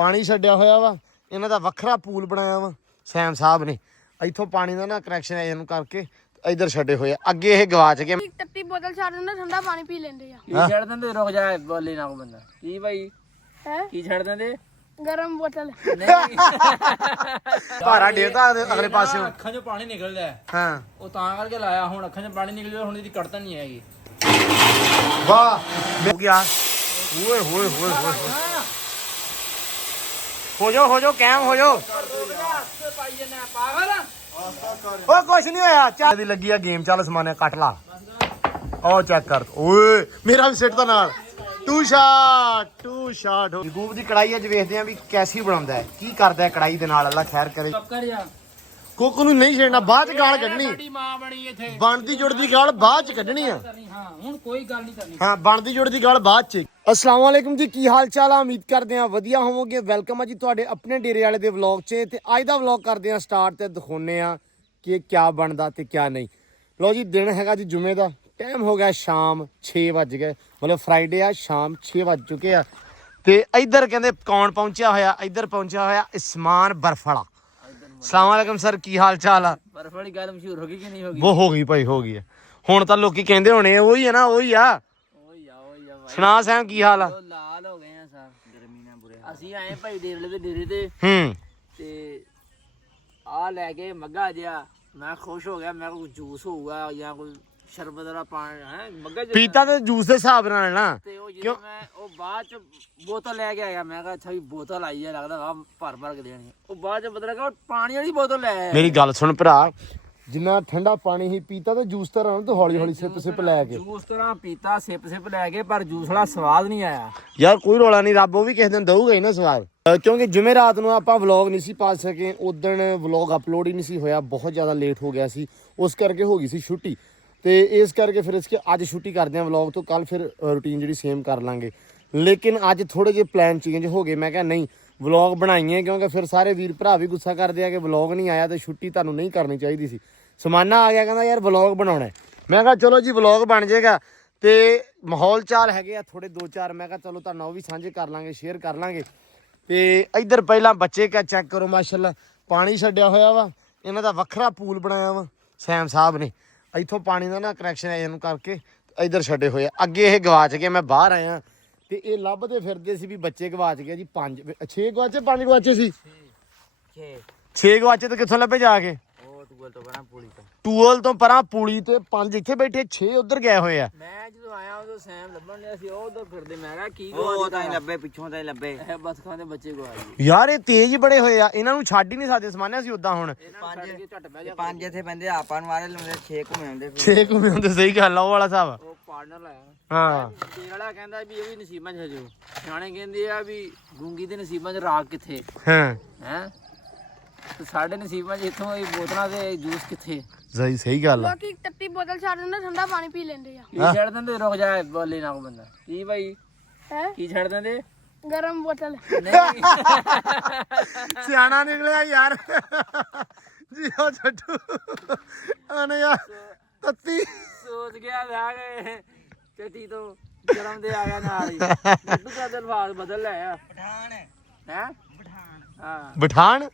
ਪਾਣੀ ਛੱਡਿਆ ਹੋਇਆ ਵਾ। ਇਹਨਾਂ ਦਾ ਵੱਖਰਾ ਪੂਲ ਬਣਾਇਆ ਵਾ ਸੈਮ ਸਾਹਿਬ ਨੇ। ਇੱਥੋਂ ਪਾਣੀ ਦਾ ਨਾ ਕਨੈਕਸ਼ਨ ਹੈ ਇਹਨੂੰ ਕਰਕੇ ਇੱਧਰ ਛੱਡੇ ਹੋਏ ਆ। ਅੱਗੇ ਇਹ ਗਵਾਚ ਗਏ। ਟੱਟੀ ਬੋਤਲ ਛੱਡ ਦਿੰਦੇ, ਠੰਡਾ ਪਾਣੀ ਪੀ ਲੈਂਦੇ ਆ। ਕੀ ਛੱਡ ਦਿੰਦੇ? ਰੁਕ ਜਾ, ਬੋਲੇ ਨਾ ਕੋ ਬੰਦਾ। ਕੀ ਭਾਈ ਹੈ ਕੀ ਛੱਡ ਦਿੰਦੇ? ਗਰਮ ਬੋਤਲ। ਨਹੀਂ ਭਾਰਾ ਡੇਤਾ ਅਗਲੇ ਪਾਸੇ। ਅੱਖਾਂ 'ਚੋਂ ਪਾਣੀ ਨਿਕਲਦਾ ਹੈ। ਹਾਂ ਉਹ ਤਾਂ ਕਰਕੇ ਲਾਇਆ। ਹੁਣ ਅੱਖਾਂ 'ਚ ਪਾਣੀ ਨਿਕਲ ਜਾਵੇ, ਹੁਣ ਇਹਦੀ ਕੱਢਤਾ ਨਹੀਂ ਹੈਗੀ। ਵਾਹ ਹੋ ਗਿਆ। ਓਏ ਹੋਏ ਹੋਏ ਹੋਏ ਹੋ ਜਾਓ ਕੈਮ ਹੋ ਜਾਓ। ਓ ਕੁਛ ਨਹੀਂ ਹੋਇਆ। ਚੱਲ ਦੀ ਲੱਗੀ ਆ ਗੇਮ। ਚੱਲ ਸਮਾਨੇ ਕੱਟ ਲਾ। ਉਹ ਚੈੱਕ ਕਰ। ਓਏ ਮੇਰਾ ਵੀ ਸਿੱਟ ਦਾ ਨਾਲ। ਟੂ ਸ਼ਾਟ ਯਕੂਬ ਦੀ ਕੜਾਈ ਅੱਜ ਵੇਖਦੇ ਆ ਵੀ ਕੈਸੀ ਬਣਾਉਂਦਾ ਹੈ, ਕੀ ਕਰਦਾ ਹੈ ਕੜਾਈ ਦੇ ਨਾਲ। ਅੱਲਾ ਖੈਰ ਕਰੇ। ਕੁੱਕ ਨੂੰ ਨਹੀਂ ਛੇੜਨਾ, ਬਾਅਦ ਚ ਗਾਲ ਕੱਢਣੀ। ਸਾਡੀ ਮਾਂ ਬਣੀ ਇੱਥੇ। ਬਣਦੀ ਜੁੜਦੀ ਗਾਲ ਬਾਅਦ ਚ ਕੱਢਣੀ ਆ। ਹਾਂ ਹੁਣ ਕੋਈ ਗੱਲ ਨਹੀਂ ਕਰਨੀ। ਹਾਂ ਬਣਦੀ ਜੁੜਦੀ ਗਾਲ ਬਾਅਦ ਚ। अस्सलाम वालेकुम जी, की हाल चाल आ? उम्मीद करते हैं वधिया होवोगे। वेलकम है जी तुहाडे अपने डेरे वाले दे व्लॉग च। ते अज दा व्लॉग करते हैं स्टार्ट ते दिखाने आ कि क्या बनदा ते क्या नहीं। लो जी दिन हैगा जी जुमे दा, टाइम हो गया शाम 6 बज गए, मतलब फ्राइडे आ, शाम 6 बज चुके आ। ते इधर कहंदे कौन पहुंचा होया? इधर पहुंचा होया इस्मान बर्फड़ा। अस्सलाम वालेकुम सर, की हाल चाल आ? बर्फ वाली गल मशहूर हो गई कि नहीं हो गई? वो हो गई भाई, हो गई है। हुण तां लोकी कहंदे होणे ओही है ना, ओही आ। ਸੁਣਾ ਸੈਮ ਕੀ ਹਾਲ ਆ? ਲਾਲ ਹੋ ਗਏ ਆ ਸਾ ਗਰਮੀ ਨਾਲ ਬੁਰੇ। ਅਸੀਂ ਆਏ ਭਾਈ ਡੇਰੇ ਤੇ ਤੇ ਆ ਲੈ ਕੇ ਮੱਗਾ ਜਿਆ। ਮੈਂ ਖੁਸ਼ ਹੋ ਗਿਆ। ਮੈਂ ਕੋਈ ਜੂਸ ਹੋਊਗਾ ਜਾਂ ਕੋਈ ਸ਼ਰਬਤ ਵਾਲਾ ਪਾਣੀ ਹੈ ਮੱਗਾ ਜਿਹਾ ਪੀਤਾ ਤੇ ਜੂਸ ਦੇ ਹਿਸਾਬ ਨਾਲ ਨਾ। ਤੇ ਉਹ ਜਦੋਂ ਮੈਂ ਉਹ ਬਾਅਦ ਚ ਬੋਤਲ ਲੈ ਕੇ ਆਇਆ, ਮੈਂ ਕਿਹਾ ਅੱਛਾ ਵੀ ਬੋਤਲ ਆਈ ਆ, ਲੱਗਦਾ ਵਾ ਭਰ ਕੇ ਦੇਣੀ। ਉਹ ਬਾਅਦ ਚ ਪਤਾ ਲੱਗਾ ਪਾਣੀ ਵਾਲੀ ਬੋਤਲ ਲੈ ਆਇਆ। ਮੇਰੀ ਗੱਲ ਸੁਣ ਭਰਾ, ਜਿੰਨਾ ਠੰਡਾ ਪਾਣੀ ਹੀ ਪੀਤਾ ਤੇ ਜੂਸ ਤਰ੍ਹਾਂ ਤੂੰ ਹੌਲੀ ਹੌਲੀ ਸਿਪ ਲੈ ਕੇ ਜੂਸ ਤਰ੍ਹਾਂ ਪੀਤਾ, ਸਿਪ ਲੈ ਕੇ, ਪਰ ਜੂਸ ਵਾਲਾ ਸਵਾਦ ਨਹੀਂ ਆਇਆ ਯਾਰ। ਕੋਈ ਰੋਲਾ ਨਹੀਂ, ਰੱਬ ਉਹ ਵੀ ਕਿਸੇ ਦਿਨ ਦਊਗਾ ਹੀ ਨਾ ਸਵਾਦ। ਕਿਉਂਕਿ ਜਿਵੇਂ ਰਾਤ ਨੂੰ ਆਪਾਂ ਵਲੌਗ ਨਹੀਂ ਸੀ ਪਾ ਸਕੇ, ਉਦਣ ਵਲੌਗ ਅਪਲੋਡ ਹੀ ਨਹੀਂ ਸੀ ਹੋਇਆ, ਬਹੁਤ ਜ਼ਿਆਦਾ ਲੇਟ ਹੋ ਗਿਆ ਸੀ। ਉਸ ਕਰਕੇ ਹੋ ਗਈ ਸੀ ਛੁੱਟੀ, ਤੇ ਇਸ ਕਰਕੇ ਫਿਰ ਇਸਕੇ ਅੱਜ ਛੁੱਟੀ ਕਰਦੇ ਹਾਂ ਵਲੌਗ ਤੋਂ। ਕੱਲ ਫਿਰ ਰੂਟੀਨ ਜਿਹੜੀ ਸੇਮ ਕਰ ਲਾਂਗੇ। ਲੇਕਿਨ ਅੱਜ ਥੋੜੇ ਜਿਹੇ ਪਲਾਨ ਚੇਂਜ ਹੋ ਗਏ। ਮੈਂ ਕਿਹਾ ਨਹੀਂ ਵਲੌਗ ਬਣਾਈਏ, ਕਿਉਂਕਿ ਫਿਰ ਸਾਰੇ ਵੀਰ ਭਰਾ ਵੀ ਗੁੱਸਾ ਕਰਦੇ ਆ ਕਿ ਵਲੌਗ ਨਹੀਂ ਆਇਆ ਤੇ ਛੁੱਟੀ ਤੁਹਾਨੂੰ ਨਹੀਂ ਕਰਨੀ ਚਾਹੀਦੀ ਸੀ। ਸਮਾਨਾ ਆ ਗਿਆ ਕਹਿੰਦਾ ਯਾਰ ਵਲੌਗ ਬਣਾਉਣਾ। ਮੈਂ ਕਿਹਾ ਚਲੋ ਜੀ ਵਲੌਗ ਬਣ ਜਾਏਗਾ। ਤੇ ਮਾਹੌਲ ਚਾਲ ਹੈਗੇ ਆ ਥੋੜੇ 2-4, ਮੈਂ ਕਿਹਾ ਚਲੋ ਤੁਹਾਨੂੰ ਉਹ ਵੀ ਸਾਂਝੇ ਕਰ ਲਾਂਗੇ, ਸ਼ੇਅਰ ਕਰ ਲਾਂਗੇ। ਤੇ ਇੱਧਰ ਪਹਿਲਾਂ ਬੱਚੇ ਕਾ ਚੈੱਕ ਕਰੋ, ਮਾਸ਼ਾਅੱਲਾ ਪਾਣੀ ਛੱਡਿਆ ਹੋਇਆ ਵਾ। ਇਹਨਾਂ ਦਾ ਵੱਖਰਾ ਪੂਲ ਬਣਾਇਆ ਵਾ ਸੈਮ ਸਾਹਿਬ ਨੇ। ਇੱਥੋਂ ਪਾਣੀ ਦਾ ਨਾ ਕਨੈਕਸ਼ਨ ਹੈ ਇਹਨੂੰ ਕਰਕੇ ਇੱਧਰ ਛੱਡੇ ਹੋਏ ਆ। ਅੱਗੇ ਇਹ ਗਵਾਚ ਗਏ, ਮੈਂ ਬਾਹਰ ਆਇਆ ਤੇ ਇਹ ਲੱਭਦੇ ਫਿਰਦੇ ਸੀ ਵੀ ਬੱਚੇ ਗਵਾਚ ਗਏ ਜੀ। 6 ਗਵਾਚੇ, 5 ਗਵਾਚੇ ਸੀ। 6 ਗਵਾਚੇ ਤੇ ਕਿੱਥੋਂ ਲੱਭੇ ਜਾ ਕੇ? ਟੂਅਲ ਤੋਂ ਪਰਾਂ ਪੁਲੀ ਤੇ 5 ਇੱਥੇ ਬੈਠੇ, 6 ਉਧਰ ਗਏ ਹੋਏ ਆ। ਮੈਂ ਜਦੋਂ ਆਇਆ ਉਦੋਂ ਸੈਮ ਲੱਭਣ ਲਿਆ ਸੀ, ਉਹ ਉਧਰ ਫਿਰਦੇ। ਮੈਂ ਕਿਹਾ ਕੀ ਉਹ ਤਾਂ ਹੀ ਲੱਭੇ, ਪਿੱਛੋਂ ਤਾਂ ਹੀ ਲੱਭੇ। ਇਹ ਬਸਖਾਂ ਦੇ ਬੱਚੇ ਗਵਾ ਗਏ ਯਾਰ ਇਹ ਤੇਜ਼ ਬੜੇ ਹੋਏ ਆ, ਇਹਨਾਂ ਨੂੰ ਛੱਡ ਹੀ ਨਹੀਂ ਸਕਦੇ। ਸਮਾਨਿਆ ਸੀ ਉਦਾਂ ਹੁਣ ਪੰਜ ਇੱਥੇ ਪੈਂਦੇ, ਆਪਾਂ ਨੂੰ ਆਰੇ ਲਾਉਂਦੇ 6 ਘੁੰਮੇ ਆਉਂਦੇ। 6 ਘੁੰਮੇ ਹੁੰਦੇ। ਸਹੀ ਗੱਲ ਆ, ਉਹ ਵਾਲਾ ਹਿਸਾਬ। ਉਹ ਪਾਰਟਨਰ ਲਾਇਆ ਹਾਂ ਤੇਲ ਵਾਲਾ ਕਹਿੰਦਾ ਵੀ ਇਹ ਵੀ ਨਸੀਬਾਂ 'ਚ ਹਜੋ। ਸਿਆਣੇ ਕਹਿੰਦੇ ਆ ਵੀ ਗੂੰਗੀ ਦੇ ਨਸੀਬਾਂ 'ਚ ਰਾਗ ਕਿੱਥੇ ਹਾਂ ਹੈ, ਤੇ ਸਾਡੇ ਨਸੀਬਾਂ 'ਚ ਇੱਥੋਂ ਇਹ ਬੋਤਲਾਂ ਤੇ ਜੂਸ ਕਿੱਥੇ। ਸਹੀ ਗੱਲ ਆ। ਲੋਕੀ ਟੱਟੀ ਬੋਤਲ ਛੱਡ ਦਿੰਦੇ, ਠੰਡਾ ਪਾਣੀ ਪੀ ਲੈਂਦੇ ਆ। ਕੀ ਛੱਡ ਦਿੰਦੇ? ਰੁਕ ਜਾ, ਬੋਲੇ ਨਾ ਕੋ ਬੰਦਾ। ਕੀ ਭਾਈ ਹੈ ਕੀ ਛੱਡ ਦਿੰਦੇ? ਗਰਮ ਬੋਤਲ। ਨਹੀਂ ਸਿਆਣਾ ਨਿਕਲਿਆ ਯਾਰ ਜੀ। ਉਹ ਛੱਡੂ ਆਨੇ ਯਾਰ ਤੱਤੀ ਸੋਚ ਗਿਆ ਵਿਆਹ ਗਏ ਚੱਟੀ ਤੋਂ ਜਨਮ ਦੇ ਆ ਗਿਆ ਨਾਲ ਹੀ। ਲੱਡੂ ਦਾ ਦਲਵਾਰ ਬਦਲ ਲਿਆ ਪਠਾਨ ਹੈ ਹਾਂ ਪਠਾਨ।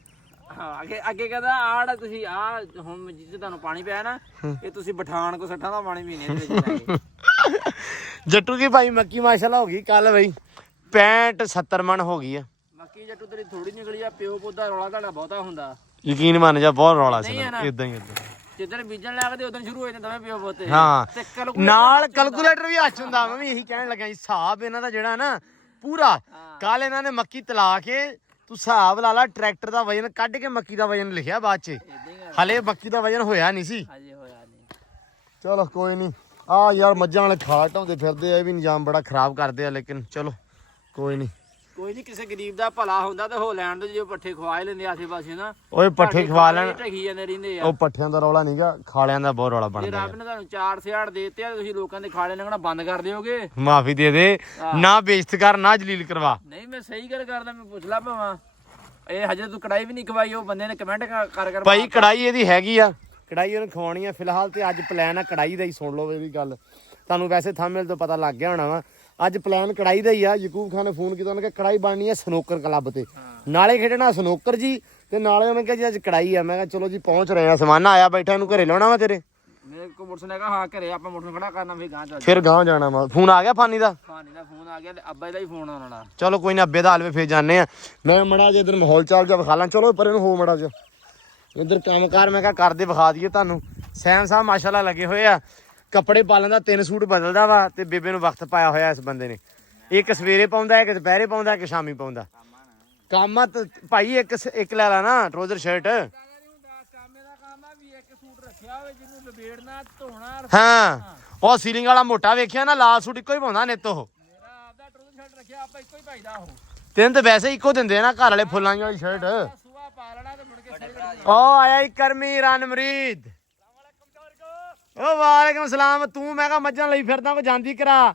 ਹਾਂ ਅੱਗੇ ਕਹਿੰਦਾ ਆੜਾ ਤੁਸੀਂ ਆ ਹੁਣ ਜਿੱਥੇ ਤੁਹਾਨੂੰ ਪਾਣੀ ਪਿਆ ਨਾ, ਇਹ ਤੁਸੀਂ ਪਠਾਨ ਕੋ ਸੱਠਾਂ ਦਾ ਪਾਣੀ ਪੀਣੇ ਦੇ ਵਿੱਚ ਲੈ ਕੇ। ਜੱਟੂ ਕੀ ਭਾਈ ਮੱਕੀ ਮਾਸ਼ਾਅੱਲਾ ਹੋ ਗਈ ਕੱਲ ਬਈ 65-70 ਮਣ ਹੋ ਗਈ ਆ ਮੱਕੀ। ਜੱਟੂ ਤੇਰੀ ਥੋੜੀ ਨਿਕਲੀ ਆ, ਪਿਓ ਪੌਦਾ ਰੌਲਾ ਤੁਹਾਡਾ ਬਹੁਤਾ ਹੁੰਦਾ। ਯਕੀਨ ਮੰਨ ਜਾ, ਬਹੁਤ ਰੌਲਾ ਸੀ ਨਹੀਂ ਹੈ ਨਾ। ਇਦਾਂ ਹੀ ਇਦਾਂ। ਜਿੱਦਣ ਬੀਜਣ ਲੱਗਦੇ ਉਦੋਂ ਸ਼ੁਰੂ ਹੋ ਜਾਂਦੇ ਦੋਵੇਂ ਪਿਓ ਪੋਤੇ। ਹਾਂ ਤੇ ਨਾਲ ਕੈਲਕੂਲੇਟਰ ਵੀ ਹੱਥ ਹੁੰਦਾ। ਮੈਂ ਵੀ ਇਹੀ ਕਹਿਣ ਲੱਗਾ ਜੀ, ਹਿਸਾਬ ਇਹਨਾਂ ਦਾ ਜਿਹੜਾ ਨਾ ਪੂਰਾ। ਕੱਲ ਇਹਨਾਂ ਨੇ ਮੱਕੀ ਤਲਾ ਕੇ ਤੂੰ ਹਿਸਾਬ ਲਾ ਲਾ, ਟਰੈਕਟਰ ਦਾ ਵਜਨ ਕੱਢ ਕੇ ਮੱਕੀ ਦਾ ਵਜਨ ਲਿਖਿਆ ਬਾਅਦ ਚ। ਹਲੇ ਮੱਕੀ ਦਾ ਵਜਨ ਹੋਇਆ ਨਹੀਂ ਸੀ। ਹਜੇ ਹੋਇਆ ਨਹੀਂ। ਚਲੋ ਕੋਈ ਨਹੀਂ। ਆ ਯਾਰ ਮੱਝਾਂ ਵਾਲੇ ਖਾਲ ਢਾਉਂਦੇ ਫਿਰਦੇ ਆ, ਇਹ ਵੀ ਨਿਜ਼ਾਮ ਬੜਾ ਖਰਾਬ ਕਰਦੇ ਆ। ਲੇਕਿਨ ਚਲੋ ਕੋਈ ਨਹੀਂ ਕਿਸੇ ਗਰੀਬ ਦਾ ਭਲਾ ਹੁੰਦਾ ਤੇ ਹੋ ਲੈਣ ਦੇ, ਜੋ ਪੱਠੇ ਖਵਾ ਹੀ ਲੈਂਦੇ ਆਸੇ ਪਾਸੇ ਨਾ। ਓਏ ਪੱਠੇ ਖਵਾ ਲੈਣ। ਢਕੀ ਜਾਂਦੇ ਰਹਿੰਦੇ ਆ। ਉਹ ਪੱਠਿਆਂ ਦਾ ਰੌਲਾ ਨਹੀਂਗਾ, ਖਾਲਿਆਂ ਦਾ ਬਹੁਤ ਰੌਲਾ ਜੇ ਬਣਦਾ। ਰੱਬ ਨੇ ਤੁਹਾਨੂੰ 4 ਸਿਆੜ ਦੇਤੇ ਆ, ਤੁਸੀਂ ਲੋਕਾਂ ਦੇ ਖਾਲੇ ਲੰਘਣਾ ਬੰਦ ਕਰ ਦਿਓਗੇ। ਮਾਫੀ ਦੇ ਦੇ, ਨਾ ਬੇਇੱਜ਼ਤ ਕਰ, ਨਾ ਜਲੀਲ ਕਰਵਾ। ਨਹੀਂ ਮੈਂ ਸਹੀ ਗੱਲ ਕਰਦਾ, ਮੈਂ ਪੁੱਛ ਲਾ ਭਾਵਾਂ ਇਹ ਹਜੇ ਤੂੰ ਕੜਾਈ ਵੀ ਨਹੀਂ ਖਵਾਈ। ਉਹ ਬੰਦੇ ਨੇ ਕਮੈਂਟ ਕਰ ਭਾਈ ਕੜਾਈ ਇਹਦੀ ਹੈਗੀ ਆ, ਕੜਾਈ ਉਹਨੂੰ ਖਵਾਉਣੀ ਆ ਫਿਲਹਾਲ। ਤੇ ਅੱਜ ਪਲਾਨ ਆ ਕੜਾਈ ਦਾ ਹੀ। ਸੁਣ ਲਓ ਇਹਦੀ ਗੱਲ, ਤੁਹਾਨੂੰ ਵੈਸੇ ਥੰਬਨੇਲ ਤੋਂ ਪਤਾ ਲੱਗ ਗਿਆ ਹੋਣਾ ਵਾ। ਅੱਜ ਪਲਾਨ ਕੜਾਈ ਦਾ ਹੀ ਆ। ਯਕੂਬ ਖਾਨ ਨੇ ਫੋਨ ਕੀਤਾ, ਉਹਨੇ ਕਿਹਾ ਕੜਾਈ ਬਣਨੀ ਹੈ ਸਨੋਕਰ ਕਲੱਬ ਤੇ, ਨਾਲੇ ਖੇਡਣਾ ਸਨੋਕਰ ਜੀ ਤੇ ਨਾਲੇ ਉਹਨੇ ਕਿਹਾ ਜੀ ਅੱਜ ਕੜਾਈ ਆ। ਮੈਂ ਕਿਹਾ ਚਲੋ ਜੀ ਪਹੁੰਚ ਰਹੇ ਆ। ਸਮਾਨਾ ਆਇਆ ਬੈਠਾ, ਇਹਨੂੰ ਘਰੇ ਲਾਉਣਾ ਵਾ ਤੇਰੇ? ਮੇਰੇ ਕੋ ਮੋਟਰਸਾਈਕਲ ਹੈਗਾ, ਹਾਂ ਘਰੇ ਆਪਾਂ ਮੋਟਰਸਾਈਕਲ ਖੜਾ ਕਰਨਾ, ਫਿਰ ਗਾਂ ਚੱਲ ਫਿਰ ਗਾਂਹ ਜਾਣਾ ਵਾ। ਫੋਨ ਆ ਗਿਆ ਫਾਨੀ ਦਾ? ਫਾਨੀ ਦਾ ਫੋਨ ਆ ਗਿਆ ਤੇ ਅੱਬਾ ਦਾ ਹੀ ਫੋਨ ਆਉਣਾ ਨਾਲ। ਚਲੋ ਕੋਈ ਨਾ, ਅੱਬੇ ਦਾ ਹਾਲਵੇ ਫੇਰ ਜਾਂਦੇ ਆ। ਮੈਂ ਮੜਾ ਜੇ ਇਧਰ ਮਾਹੌਲ ਚਾਲ ਜਾ ਵਿਖਾ ਲਾਂ। ਚਲੋ ਪਰ ਇਹਨੂੰ ਹੋ ਮੜਾ ਜਾ ਇਧਰ ਕੰਮਕਾਰ ਮੈਂ ਕਿਹਾ ਕਰਦੇ ਵਿਖਾ ਦਈਏ ਤੁਹਾਨੂੰ। ਸੈਮ ਸਾਹਿਬ ਮਾਸ਼ਾਅੱਲਾ ਲੱਗੇ ਹੋਏ ਆ। ਕੱਪੜੇ ਪਾਲਣ ਦਾ 3 ਸੂਟ ਬਦਲਦਾ ਵਾ ਤੇ ਬੇਬੇ ਨੂੰ ਵਕਤ ਪਾਇਆ ਹੋਇਆ ਇਸ ਬੰਦੇ ਨੇ। ਇੱਕ ਸਵੇਰੇ ਪਾਉਂਦਾ, ਇੱਕ ਦੁਪਹਿਰੇ ਪਾਉਂਦਾ, ਇੱਕ ਸ਼ਾਮੀ ਪਾਉਂਦਾ। ਕੰਮ ਆ ਭਾਈ ਇੱਕ ਲੈ ਲਾ ਨਾ ਟਰੋਜ਼ਰ ਸ਼ਰਟ। ਹਾਂ ਉਹ ਸੀਲਿੰਗ ਵਾਲਾ ਮੋਟਾ ਵੇਖਿਆ ਨਾ, ਲਾਲ ਸੂਟ ਇੱਕੋ ਹੀ ਪਾਉਂਦਾ ਨਿੱਤ। ਉਹ ਤੈਨੂੰ ਤਾਂ ਵੈਸੇ ਇੱਕੋ ਦਿੰਦੇ ਆ ਨਾ ਘਰ ਵਾਲੇ ਫੁੱਲਾਂ ਵਾਲੀ ਸ਼ਰਟ। ਉਹ ਆਇਆ ਹੀ ਕਰਮੀ ਰਣਮਰੀਦ। ਉਹ ਵਾਲੇਕਮ ਸਲਾਮ। ਤੂੰ ਮੈਂ ਕਿਹਾ ਮੱਝਾਂ ਲਈ ਫਿਰਦਾ, ਕੋ ਜਾਂਦੀ ਕਰਾ।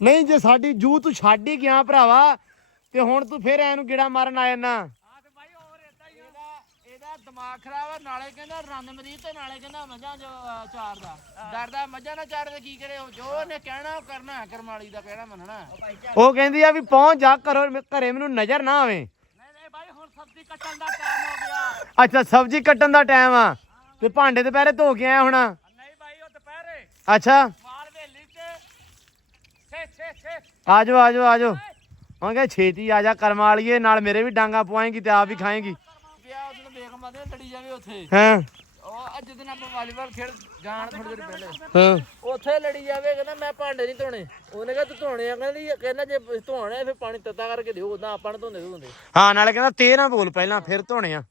ਨਹੀਂ ਜੇ ਸਾਡੀ ਜੂ ਤੂੰ ਛੱਡ ਹੀ ਗਿਆ ਭਰਾਵਾ, ਤੇ ਹੁਣ ਤੂੰ ਫਿਰ ਐਨੂੰ ਗੇੜਾ ਮਾਰਨ ਆ ਜਾਣਾ। ਦਿਮਾਗ ਖਰਾਬ ਆ, ਨਾਲੇ ਕਹਿੰਦਾ ਰਣਮਰੀਤ ਤੇ ਨਾਲੇ ਕਹਿੰਦਾ ਮੱਝਾਂ ਚਾਰ ਦਾ ਡਰਦਾ। ਮੱਝਾਂ ਨਾ ਚਾਰ ਦੇ ਕੀ ਕਰੇ, ਜੋ ਉਹਨੇ ਕਹਿਣਾ ਉਹ ਕਰਨਾ, ਕਰਮਾਲੀ ਦਾ ਕਹਿਣਾ ਮੰਨਣਾ। ਉਹ ਕਹਿੰਦੀ ਆ ਵੀ ਪਹੁੰਚ ਜਾ ਘਰੇ ਮੈਨੂੰ ਨਜ਼ਰ ਨਾ ਆਵੇ। ਨਹੀਂ ਭਾਈ ਹੁਣ ਸਬਜ਼ੀ ਕੱਟਣ ਦਾ ਟਾਈਮ ਹੋ ਗਿਆ। ਅੱਛਾ ਸਬਜ਼ੀ ਕੱਟਣ ਦਾ ਟਾਈਮ ਆ ਤੇ ਭਾਂਡੇ ਦੁਪਹਿਰੇ ਧੋ ਕੇ ਆਇਆ ਹੋਣਾ। ਨਹੀਂ ਭਾਈ ਉਹ ਦੁਪਹਿਰੇ ਅੱਛਾ ਮਾਲ ਵੇਲੀ ਤੇ ਆਜੋ ਆਜੋ ਆਜੋ। ਮੈਂ ਕਿਹਾ ਛੇਤੀ ਆ ਜਾ ਕਰਮ ਵਾਲੀਏ, ਨਾਲ ਮੇਰੇ ਵੀ ਡਾਂਗਾ ਪਵਾਏਗੀ ਤੇ ਆਪ ਵੀ ਖਾਏਗੀ। ਲੜੀ ਜਾਵੇ ਉੱਥੇ। ਹਾਂ ਉਹ ਅੱਜ ਦਿਨ ਆਪਾਂ ਵਾਲੀਬਾਲ ਖੇਡ ਜਾਣ ਥੋੜੀ ਦੇਰ ਪਹਿਲੇ ਹਾਂ ਉੱਥੇ ਲੜੀ ਜਾਵੇ। ਕਹਿੰਦਾ ਮੈਂ ਭਾਂਡੇ ਨਹੀਂ ਧੋਣੇ। ਉਹਨੇ ਕਿਹਾ ਤੂੰ ਧੋਣੇ ਆ। ਕਹਿੰਦਾ ਜੇ ਧੋਣੇ ਫਿਰ ਪਾਣੀ ਤੱਤਾ ਕਰਕੇ ਦਿਓ, ਉਦਾਂ ਆਪਾਂ ਨੂੰ ਧੋਂਦੇ। ਹਾਂ ਨਾਲੇ ਕਹਿੰਦਾ ਤੇ ਨਾ ਬੋਲ ਪਹਿਲਾਂ ਫਿਰ ਧੋਣੇ ਆ।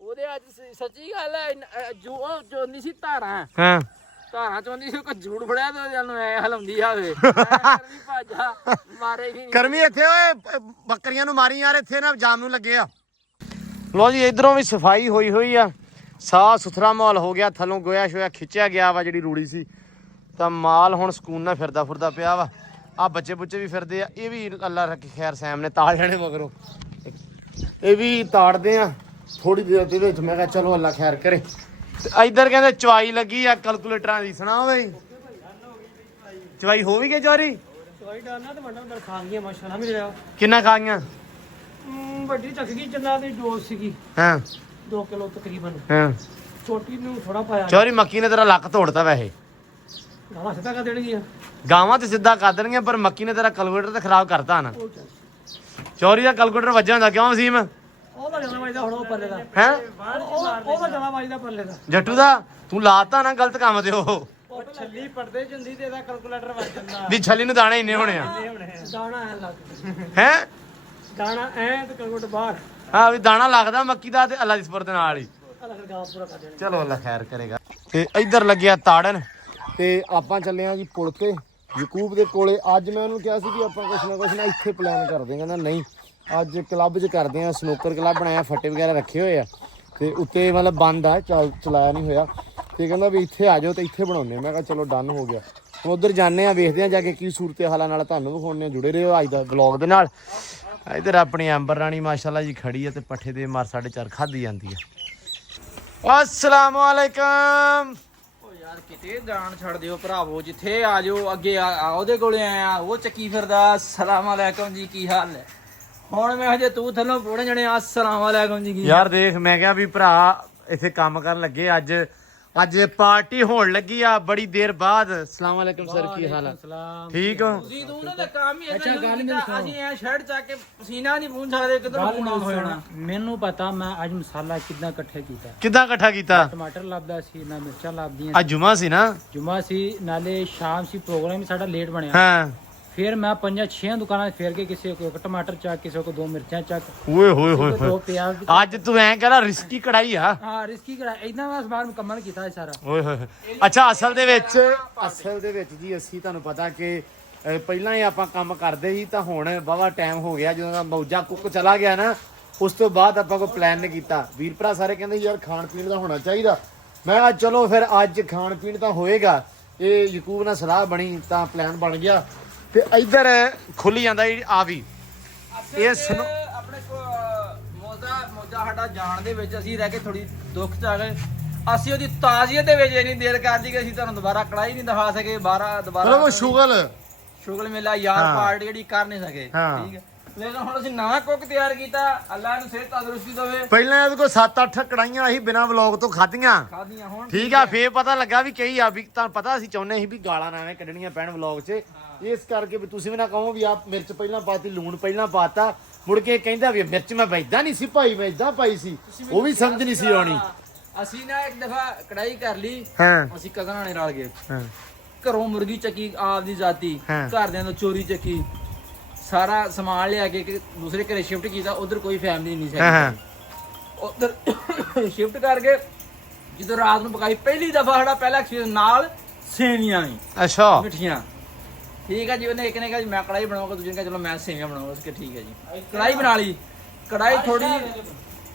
ਉਹਦੇ ਅੱਜ ਸੱਚੀ ਗੱਲ ਹੈ, ਜੋ ਚੋਂਦੀ ਸੀ ਧਾਰਾਂ ਹਾਂ ਚੋਂਦੀ ਸੀ, ਕੋਈ ਝੂੜ ਫੜਿਆ ਤੇ ਉਹਨੂੰ ਐ ਹਲਾਉਂਦੀ ਆਵੇ ਭਾਜਾ ਮਾਰੇਗੀ। ਕਰਮੀ ਇੱਥੇ ਓਏ ਬੱਕਰੀਆਂ ਨੂੰ ਮਾਰੀ ਯਾਰ, ਇੱਥੇ ਨਾ ਜਾਮ ਨੂੰ ਲੱਗੇ ਆ। ਲੋ ਜੀ ਇਧਰੋਂ ਵੀ ਸਫਾਈ ਹੋਈ ਆ, ਸਾਫ ਸੁਥਰਾ ਮਾਹੌਲ ਹੋ ਗਿਆ। ਥੱਲੋਂ ਗੋਇਆ ਸ਼ੋਇਆ ਖਿੱਚਿਆ ਗਿਆ ਵਾ ਜਿਹੜੀ ਰੂੜੀ ਸੀ, ਤਾਂ ਮਾਲ ਹੁਣ ਸਕੂਨ ਨਾਲ ਫਿਰਦਾ ਫੁਰਦਾ ਪਿਆ ਵਾ। ਆ ਬੱਚੇ ਬੁੱਚੇ ਵੀ ਫਿਰਦੇ ਆ। ਇਹ ਵੀ ਅੱਲਾ ਰੱਖੇ ਖੈਰ ਸੈਮ ਨੇ ਤਾੜ ਲੈਣੇ ਮਗਰੋਂ, ਇਹ ਵੀ ਤਾੜਦੇ ਆ ਥੋੜੀ ਦੇਰ ਦੇ ਵਿੱਚ। ਮੈਂ ਕਿਹਾ ਚਲੋ ਅੱਲਾ ਖੈਰ ਕਰੇ। ਤੇ ਇੱਧਰ ਕਹਿੰਦੇ ਚਵਾਈ ਲੱਗੀ ਆ ਕੈਲਕੂਲੇਟਰਾਂ ਦੀ। ਸੁਣਾ ਬਈ ਚਵਾਈ ਹੋ ਵੀ ਗਈ ਚੋਰੀ? ਚਵਾਈ ਡਾਲਣਾ ਤੇ ਵੱਡਾ ਖਾ ਗਈਆਂ ਮਾਸ਼ਾਅੱਲਾ ਮਿਲਿਆ। ਕਿੰਨਾ ਖਾ ਗਈਆਂ? ਵੱਡੀ ਚੱਕ ਗਈ ਜਿੰਨਾ ਦੀ ਡੋਜ਼ ਸੀਗੀ ਹਾਂ 2 ਕਿਲੋ ਤਕਰੀਬਨ। ਹਾਂ ਛੋਟੀ ਨੂੰ ਥੋੜਾ ਪਾਇਆ। ਚੋਰੀ ਮੱਕੀ ਨੇ ਤੇਰਾ ਲੱਕ ਤੋੜਤਾ ਵੈਸੇ। ਗਾਵਾਂ ਸਿੱਧਾ ਕਰ ਦੇਣਗੀਆਂ। ਗਾਵਾਂ ਤੇ ਸਿੱਧਾ ਕਰ ਦੇਣਗੀਆਂ, ਪਰ ਮੱਕੀ ਨੇ ਤੇਰਾ ਕੈਲਕੂਲੇਟਰ ਤੇ ਖਰਾਬ ਕਰਤਾ ਨਾ। ਚੋਰੀ ਦਾ ਕੈਲਕੂਲੇਟਰ ਵੱਜਾ ਹੁੰਦਾ ਕਿਉਂ ਵਸੀਮ? ਉਹਦਾ ਜਾਣਾ ਵਾਜਦਾ ਹੁਣ ਉਹ ਪੱਲੇ ਦਾ ਹੈ ਉਹਦਾ ਜਾਣਾ ਵਾਜਦਾ ਪੱਲੇ ਦਾ। ਜੱਟੂ ਦਾ ਤੂੰ ਲਾਤਾ ਨਾ ਗਲਤ ਕੰਮ ਤੇ। ਉਹ ਛੱਲੀ ਪੜਦੇ ਚ ਹੁੰਦੀ ਤੇ ਇਹਦਾ ਕੈਲਕੂਲੇਟਰ ਵੱਜ ਜਾਂਦਾ। ਵੀ ਛੱਲੀ ਨੂੰ ਦਾਣੇ ਇੰਨੇ ਹੋਣੇ ਆ। ਦਾਣਾ ਐ ਲੱਗ ਹੈ ਦਾਣਾ ਐ ਤੇ ਕੈਲਕੂਲੇਟਰ ਬਾਹਰ। ਹਾਂ ਵੀ ਦਾਣਾ ਲੱਗਦਾ ਮੱਕੀ ਦਾ ਤੇ ਅੱਲਾ ਦੀ ਸਪੁਰਦ ਨਾਲ ਹੀ। ਅਲੱਗ ਗਾਂ ਪੂਰਾ ਕਰ ਦੇਣਾ। ਚਲੋ ਅੱਲਾ ਖੈਰ ਕਰੇਗਾ। ਤੇ ਇੱਧਰ ਲੱਗਿਆ ਤਾੜਨ ਤੇ ਆਪਾਂ ਚੱਲੇ ਆ ਜੀ ਪੁਲ ਤੇ ਯਕੂਬ ਦੇ ਕੋਲੇ। ਅੱਜ ਮੈਂ ਉਹਨੂੰ ਕਿਹਾ ਸੀ ਕਿ ਆਪਾਂ ਕੁਛ ਨਾ ਇੱਥੇ ਪਲਾਨ ਕਰਦੇ ਹਾਂ। ਕਹਿੰਦਾ ਨਹੀਂ ਅੱਜ ਕਲੱਬ 'ਚ ਕਰਦੇ ਆ, ਸਨੋਕਰ ਕਲੱਬ ਬਣਾਇਆ, ਫੱਟੇ ਵਗੈਰਾ ਰੱਖੇ ਹੋਏ ਆ ਤੇ ਉੱਤੇ ਮਤਲਬ ਬੰਦ ਆ, ਚਲਾਇਆ ਨਹੀਂ ਹੋਇਆ। ਤੇ ਕਹਿੰਦਾ ਵੀ ਇੱਥੇ ਆ ਜਾਓ ਤੇ ਇੱਥੇ ਬਣਾਉਂਦੇ। ਮੈਂ ਕਿਹਾ ਚਲੋ ਡਨ ਹੋ ਗਿਆ। ਹੁਣ ਉੱਧਰ ਜਾਂਦੇ ਆ, ਵੇਖਦੇ ਆ ਜਾ ਕੇ ਕੀ ਸੂਰਤ ਹਾਲਾਂ ਨਾਲ ਤੁਹਾਨੂੰ ਵਿਖਾਉਂਦੇ ਆ। ਜੁੜੇ ਰਹੋ ਅੱਜ ਦਾ ਵਲੌਗ ਦੇ ਨਾਲ। ਇੱਧਰ ਆਪਣੀ ਅੰਬਰ ਰਾਣੀ ਮਾਸ਼ਾਅੱਲਾ ਜੀ ਖੜੀ ਆ ਤੇ ਪੱਠੇ ਦੇ ਮਾਰ 4.5 ਖਾਧੀ ਜਾਂਦੀ ਆ। ਅਸਲਾਮੁ ਅਲੈਕਮ। ਯਾਰ ਕਿਤੇ ਜਾਣ ਛੱਡ ਦਿਓ ਭਰਾਵੋ, ਜਿੱਥੇ ਆ ਜਾਓ ਅੱਗੇ ਆ ਉਹਦੇ ਕੋਲੇ ਆਇਆ, ਉਹ ਚੱਕੀ ਫਿਰਦਾ। ਅਸਲਾਮ ਅਲੈਕਮ ਜੀ ਕੀ ਹਾਲ ਹੈ? ਹੁਣ ਮੈਂ ਹਜੇ ਤੂੰ ਥੱਲੋਂ ਪੋੜੇ ਜਣੇ ਅਸਲਾਮ ਅਲੈਕਮ ਜੀ ਕੀ ਯਾਰ ਦੇਖ ਮੈਂ ਕਿਹਾ ਵੀ ਭਰਾ ਇੱਥੇ ਕੰਮ ਕਰਨ ਲੱਗੇ। ਅੱਜ ਪਾਰਟੀ ਹੋਣ ਲੱਗੀ ਆ ਬੜੀ ਦੇਰ ਬਾਅਦ। ਅਸਲਾਮ ਅਲੈਕਮ ਸਰ ਕੀ ਹਾਲ ਆ? ਠੀਕ ਹੋ? ਤੁਸੀਂ ਤੂੰ ਨਾ ਕੰਮ ਹੀ ਅੱਛਾ ਗੱਲ ਮੇਰੇ ਸੁਣੋ। ਅਸੀਂ ਐ ਸ਼ਰਟ ਚੱਕ ਕੇ ਪਸੀਨਾ ਨਹੀਂ ਪੂੰਝ ਸਕਦੇ, ਕਿਧਰ ਪੂਣਾ ਹੋ ਜਾਣਾ। ਮੈਨੂੰ ਪਤਾ ਮੈਂ ਅੱਜ ਮਸਾਲਾ ਕਿੱਦਾਂ ਇਕੱਠਾ ਕੀਤਾ। ਕਿੱਦਾਂ ਇਕੱਠਾ ਕੀਤਾ? ਟਮਾਟਰ ਲੱਭਦਾ ਸੀ ਨਾ ਮਿਰਚਾਂ ਲੱਭਦੀਆਂ। ਅੱਜ ਜੁਮਾ ਸੀ ਨਾ? ਜੁਮਾ ਸੀ ਨਾਲੇ ਸ਼ਾਮ ਸੀ, ਪ੍ਰੋਗਰਾਮ ਸਾਡਾ ਲੇਟ ਬਣਿਆ। ਹਾਂ ਫਿਰ ਮੈਂ 5-6 ਦੁਕਾਨਾਂ ਫੇਰ ਕੇ ਕਿਸੇ ਕੋ ਟਮਾਟਰ ਚੱਕ, ਕਿਸੇ ਕੋ 2 ਮਿਰਚਾਂ ਚੱਕ, ਓਏ ਹੋਏ ਹੋਏ 2 ਪਿਆਜ਼। ਅੱਜ ਤੂੰ ਐਂ ਕਹਿੰਦਾ ਰਿਸਕੀ ਕੜਾਈ ਆ। ਹਾਂ ਰਿਸਕੀ ਕਰਾ ਇਦਾਂ ਮੈਂ ਸਮਾਨ ਮੁਕੰਮਲ ਕੀਤਾ ਹੈ ਸਾਰਾ। ਓਏ ਹੋਏ ਅੱਛਾ ਅਸਲ ਦੇ ਵਿੱਚ ਜੀ ਅਸੀਂ ਤੁਹਾਨੂੰ ਪਤਾ ਕਿ ਪਹਿਲਾਂ ਹੀ ਆਪਾਂ ਕੰਮ ਕਰਦੇ ਸੀ, ਤਾਂ ਹੁਣ ਵਾਹਵਾ ਟਾਈਮ ਹੋ ਗਿਆ। ਜਦੋਂ ਦਾ ਮੌਜਾ ਕੁੱਕ ਚਲਾ ਗਿਆ ਨਾ, ਉਸ ਤੋਂ ਬਾਅਦ ਆਪਾਂ ਕੋਈ ਪਲਾਨ ਨਹੀਂ ਕੀਤਾ। ਵੀਰ ਭਰਾ ਸਾਰੇ ਕਹਿੰਦੇ ਯਾਰ ਖਾਣ ਪੀਣ ਦਾ ਹੋਣਾ ਚਾਹੀਦਾ। ਮੈਂ ਕਿਹਾ ਚਲੋ ਫਿਰ ਅੱਜ ਖਾਣ ਪੀਣ ਤਾਂ ਹੋਏਗਾ। ਇਹ ਯਕੂਬ ਨਾਲ ਸਲਾਹ ਬਣੀ ਤਾਂ ਪਲਾਨ ਬਣ ਗਿਆ। ਤੇ ਇੱਧਰ ਖੁੱਲ ਜਾਂਦਾ ਆ ਵੀ ਇਹ ਆਪਣੇ ਕੋ ਮੋਜਾ ਸਾਡਾ ਜਾਣ ਦੇ ਵਿੱਚ ਅਸੀਂ ਰਹਿ ਕੇ ਥੋੜੀ ਦੁੱਖ ਚ ਆ ਗਏ। ਅਸੀਂ ਉਹਦੀ ਤਾਜ਼ੀਅਤ ਦੇ ਵਿੱਚ ਇੰਨੀ ਦੇਰ ਕਰਦੀ ਕਿ ਅਸੀਂ ਤੁਹਾਨੂੰ ਦੁਬਾਰਾ ਕੜਾਈ ਨਹੀਂ ਦਿਖਾ ਸਕੇ ਦੁਬਾਰਾ ਮਤਲਬ ਉਹ ਸ਼ੁਗਲ ਮੇਲਾ ਯਾਰ ਹਾਂ। ਪਾਰਟੀ ਜਿਹੜੀ ਕਰ ਨਹੀਂ ਸਕੇ ਹਾਂ। ਠੀਕ ਹੈ ਲੇਕਿਨ ਹੁਣ ਅਸੀਂ ਨਵਾਂ ਕੁੱਕ ਤਿਆਰ ਕੀਤਾ ਅੱਲਾਹ ਨੂੰ ਸਿਹਤ ਤੰਦਰੁਸਤੀ ਦੇਵੇ ਪਹਿਲਾਂ ਇਹਦੇ ਕੋਲ 7-8 ਕੜਾਈਆਂ ਅਸੀਂ ਬਿਨਾਂ ਵਲੌਗ ਤੋਂ ਖਾਧੀਆਂ ਖਾਦੀਆਂ ਹੁਣ ਠੀਕ ਆ ਫੇਰ ਪਤਾ ਲੱਗਾ ਵੀ ਕਈ ਆ ਵੀ ਤੁਹਾਨੂੰ ਪਤਾ ਅਸੀਂ ਚਾਹੁੰਦੇ ਸੀ ਵੀ ਗਾਲਾਂ ਨਾ ਐਵੇਂ ਕੱਢਣੀਆਂ ਪੈਣ ਵਲੌਗ 'ਚ ਇਸ ਕਰਕੇ ਵੀ ਤੁਸੀਂ ਵੀ ਨਾ ਕਹੋ ਵੀ ਆਪ ਮਿਰਚ ਪਹਿਲਾਂ ਪਾਤੀ ਲੂਣ ਪਹਿਲਾਂ ਪਾਤਾ ਮੁੜ ਕੇ ਕਹਿੰਦਾ ਵੀ ਮਿਰਚ ਮੈਂ ਇਦਾਂ ਨਹੀਂ ਸੀ ਪਾਈ ਮੈਂ ਇਦਾਂ ਪਾਈ ਸੀ ਉਹ ਵੀ ਸਮਝ ਨਹੀਂ ਸੀ ਆਉਣੀ ਅਸੀਂ ਨਾ ਇੱਕ ਦਫਾ ਕੜਾਈ ਕਰ ਲਈ ਹਾਂ ਅਸੀਂ ਕਜ਼ਨਾਂ ਨੇ ਰਲ ਗਏ ਹਾਂ ਘਰੋਂ ਮੁਰਗੀ ਚੱਕੀ ਆਪਦੀ ਜ਼ਾਤੀ ਹਾਂ। ਘਰਦਿਆਂ ਤੋਂ ਚੋਰੀ ਚੱਕੀ ਸਾਰਾ ਸਮਾਨ ਲਿਆ ਕੇ ਕਿ ਦੂਸਰੇ ਘਰੇ ਸ਼ਿਫਟ ਕੀਤਾ ਉਧਰ ਕੋਈ ਫੈਮਿਲੀ ਨਹੀਂ ਸੀ ਹਾਂ ਉਧਰ ਸ਼ਿਫਟ ਕਰਕੇ ਜਦੋਂ ਰਾਤ ਨੂੰ ਪਕਾਈ ਪਹਿਲੀ ਦਫਾ ਸਾਡਾ ਪਹਿਲਾ ਐਕਸਪੀਰੀਅੰਸ ਨਾਲ ਸੇਵੀਆਂ ਹੀ ਅੱਛਾ ਮਿੱਠੀਆਂ ਠੀਕ ਹੈ ਜੀ ਉਹਨੇ ਇੱਕ ਨੇ ਕਿਹਾ ਜੀ ਮੈਂ ਕੜਾਈ ਬਣਾਉਂਗਾ ਦੂਜੇ ਨੇ ਕਿਹਾ ਚਲੋ ਮੈਂ ਸੇਵੀਆਂ ਬਣਾਉਂਗਾ ਉਸਕੇ ਠੀਕ ਹੈ ਜੀ ਕੜਾਈ ਬਣਾ ਲਈ ਕੜਾਈ ਥੋੜੀ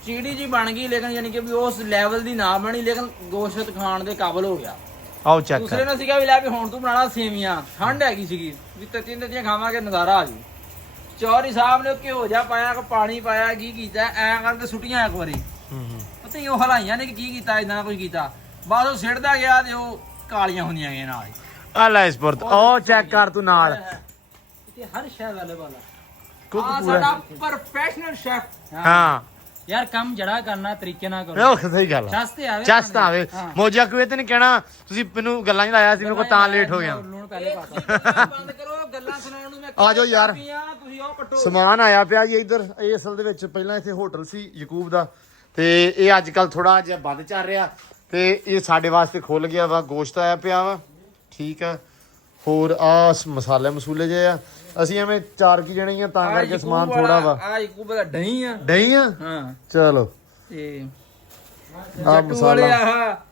ਚੀੜੀ ਜੀ ਬਣ ਗਈ ਲੇਕਿਨ ਯਾਨੀ ਕਿ ਵੀ ਉਸ ਲੈਵਲ ਦੀ ਨਾ ਬਣੀ ਲੇਕਿਨ ਗੋਸ਼ਤ ਖਾਣ ਦੇ ਕਾਬਲ ਹੋ ਗਿਆ ਆਓ ਚੈੱਕ ਦੂਸਰੇ ਨੇ ਸੀਗਾ ਵੀ ਲੈ ਵੀ ਹੁਣ ਤੂੰ ਬਣਾਣਾ ਸੇਵੀਆਂ ਠੰਡ ਹੈਗੀ ਸੀਗੀ ਵੀ ਤੱਤੀਆਂ ਖਾਵਾਂਗੇ ਨਜ਼ਾਰਾ ਆ ਜੀ ਚੌਧਰੀ ਸਾਹਿਬ ਨੇ ਘਿਓ ਜਾ ਪਾਇਆ ਪਾਣੀ ਪਾਇਆ ਕੀ ਕੀਤਾ ਐਂ ਕਰਕੇ ਸੁੱਟੀਆਂ ਇੱਕ ਵਾਰੀ ਪਤਾ ਹੀ ਉਹ ਹਲਾਈਆਂ ਨੇ ਕਿ ਕੀ ਕੀਤਾ ਇਦਾਂ ਦਾ ਕੁਝ ਕੀਤਾ ਬਾਅਦ ਉਹ ਸਿੱਟਦਾ ਗਿਆ ਤੇ ਉਹ ਕਾਲੀਆਂ ਹੁੰਦੀਆਂ ਗਈਆਂ ਨਾਲ ਆ ਲੈ ਸਪੋਰਟ ਉਹ ਚੈੱਕ ਕਰ ਤੂੰ ਨਾਲ इतने हर शय अवेलेबल है ਕੁੱਕ ਆ ਪੂਰਾ ਸਾਡਾ ਪ੍ਰੋਫੈਸ਼ਨਲ ਸ਼ੈਫ ਹਾਂ यार कम जड़ा करना तरीके ना करो ਉਹ ਸਹੀ ਗੱਲ ਆ चास्ते आवे ਚਸਤ ਆਵੇ ਮੋਜਾ ਕੋਈ ਤੇ ਨਹੀਂ ਕਹਿਣਾ ਤੁਸੀਂ ਮੈਨੂੰ ਗੱਲਾਂ 'ਚ ਲਾਇਆ ਸੀ ਮੇਰੇ ਕੋਲ ਤਾਂ ਲੇਟ ਹੋ ਗਿਆ लून पहले पाता ਬੰਦ ਕਰੋ ਗੱਲਾਂ ਸੁਣਾਉਣ ਨੂੰ ਮੈਂ ਆ ਜਾਓ ਯਾਰ। ਤੁਸੀਂ ਉਹ ਕੱਟੋ ਸਮਾਨ ਆਇਆ ਪਿਆ ਜੀ ਇੱਧਰ ਇਹ ਅਸਲ ਦੇ ਵਿੱਚ ਪਹਿਲਾਂ ਇੱਥੇ ਹੋਟਲ ਸੀ ਯਕੂਬ ਦਾ ਤੇ ਇਹ ਅੱਜ ਕੱਲ ਥੋੜਾ ਜਿਹਾ ਬੰਦ ਚੱਲ ਰਿਹਾ ਤੇ ਇਹ ਸਾਡੇ ਵਾਸਤੇ ਖੁੱਲ ਗਿਆ ਵਾ ਗੋਸ਼ਤ ਆਇਆ ਪਿਆ ਵਾ ਠੀਕ ਆ ਹੋਰ ਆ ਮਸਾਲੇ ਮਸੂਲੇ ਜੇ ਆ ਅਸੀਂ ਐਵੇਂ 4 ਕੀ ਜਣੇ ਆ ਤਾਂ ਕਰਕੇ ਸਮਾਨ ਥੋੜਾ ਵਾ ਆ ਯਕੂਬ ਦਾ ਦਹੀਂ ਆ ਦਹੀਂ ਆ ਹਾਂ ਚਲੋ ਤੇ ਆ ਜੱਟੂ ਵਾਲੇ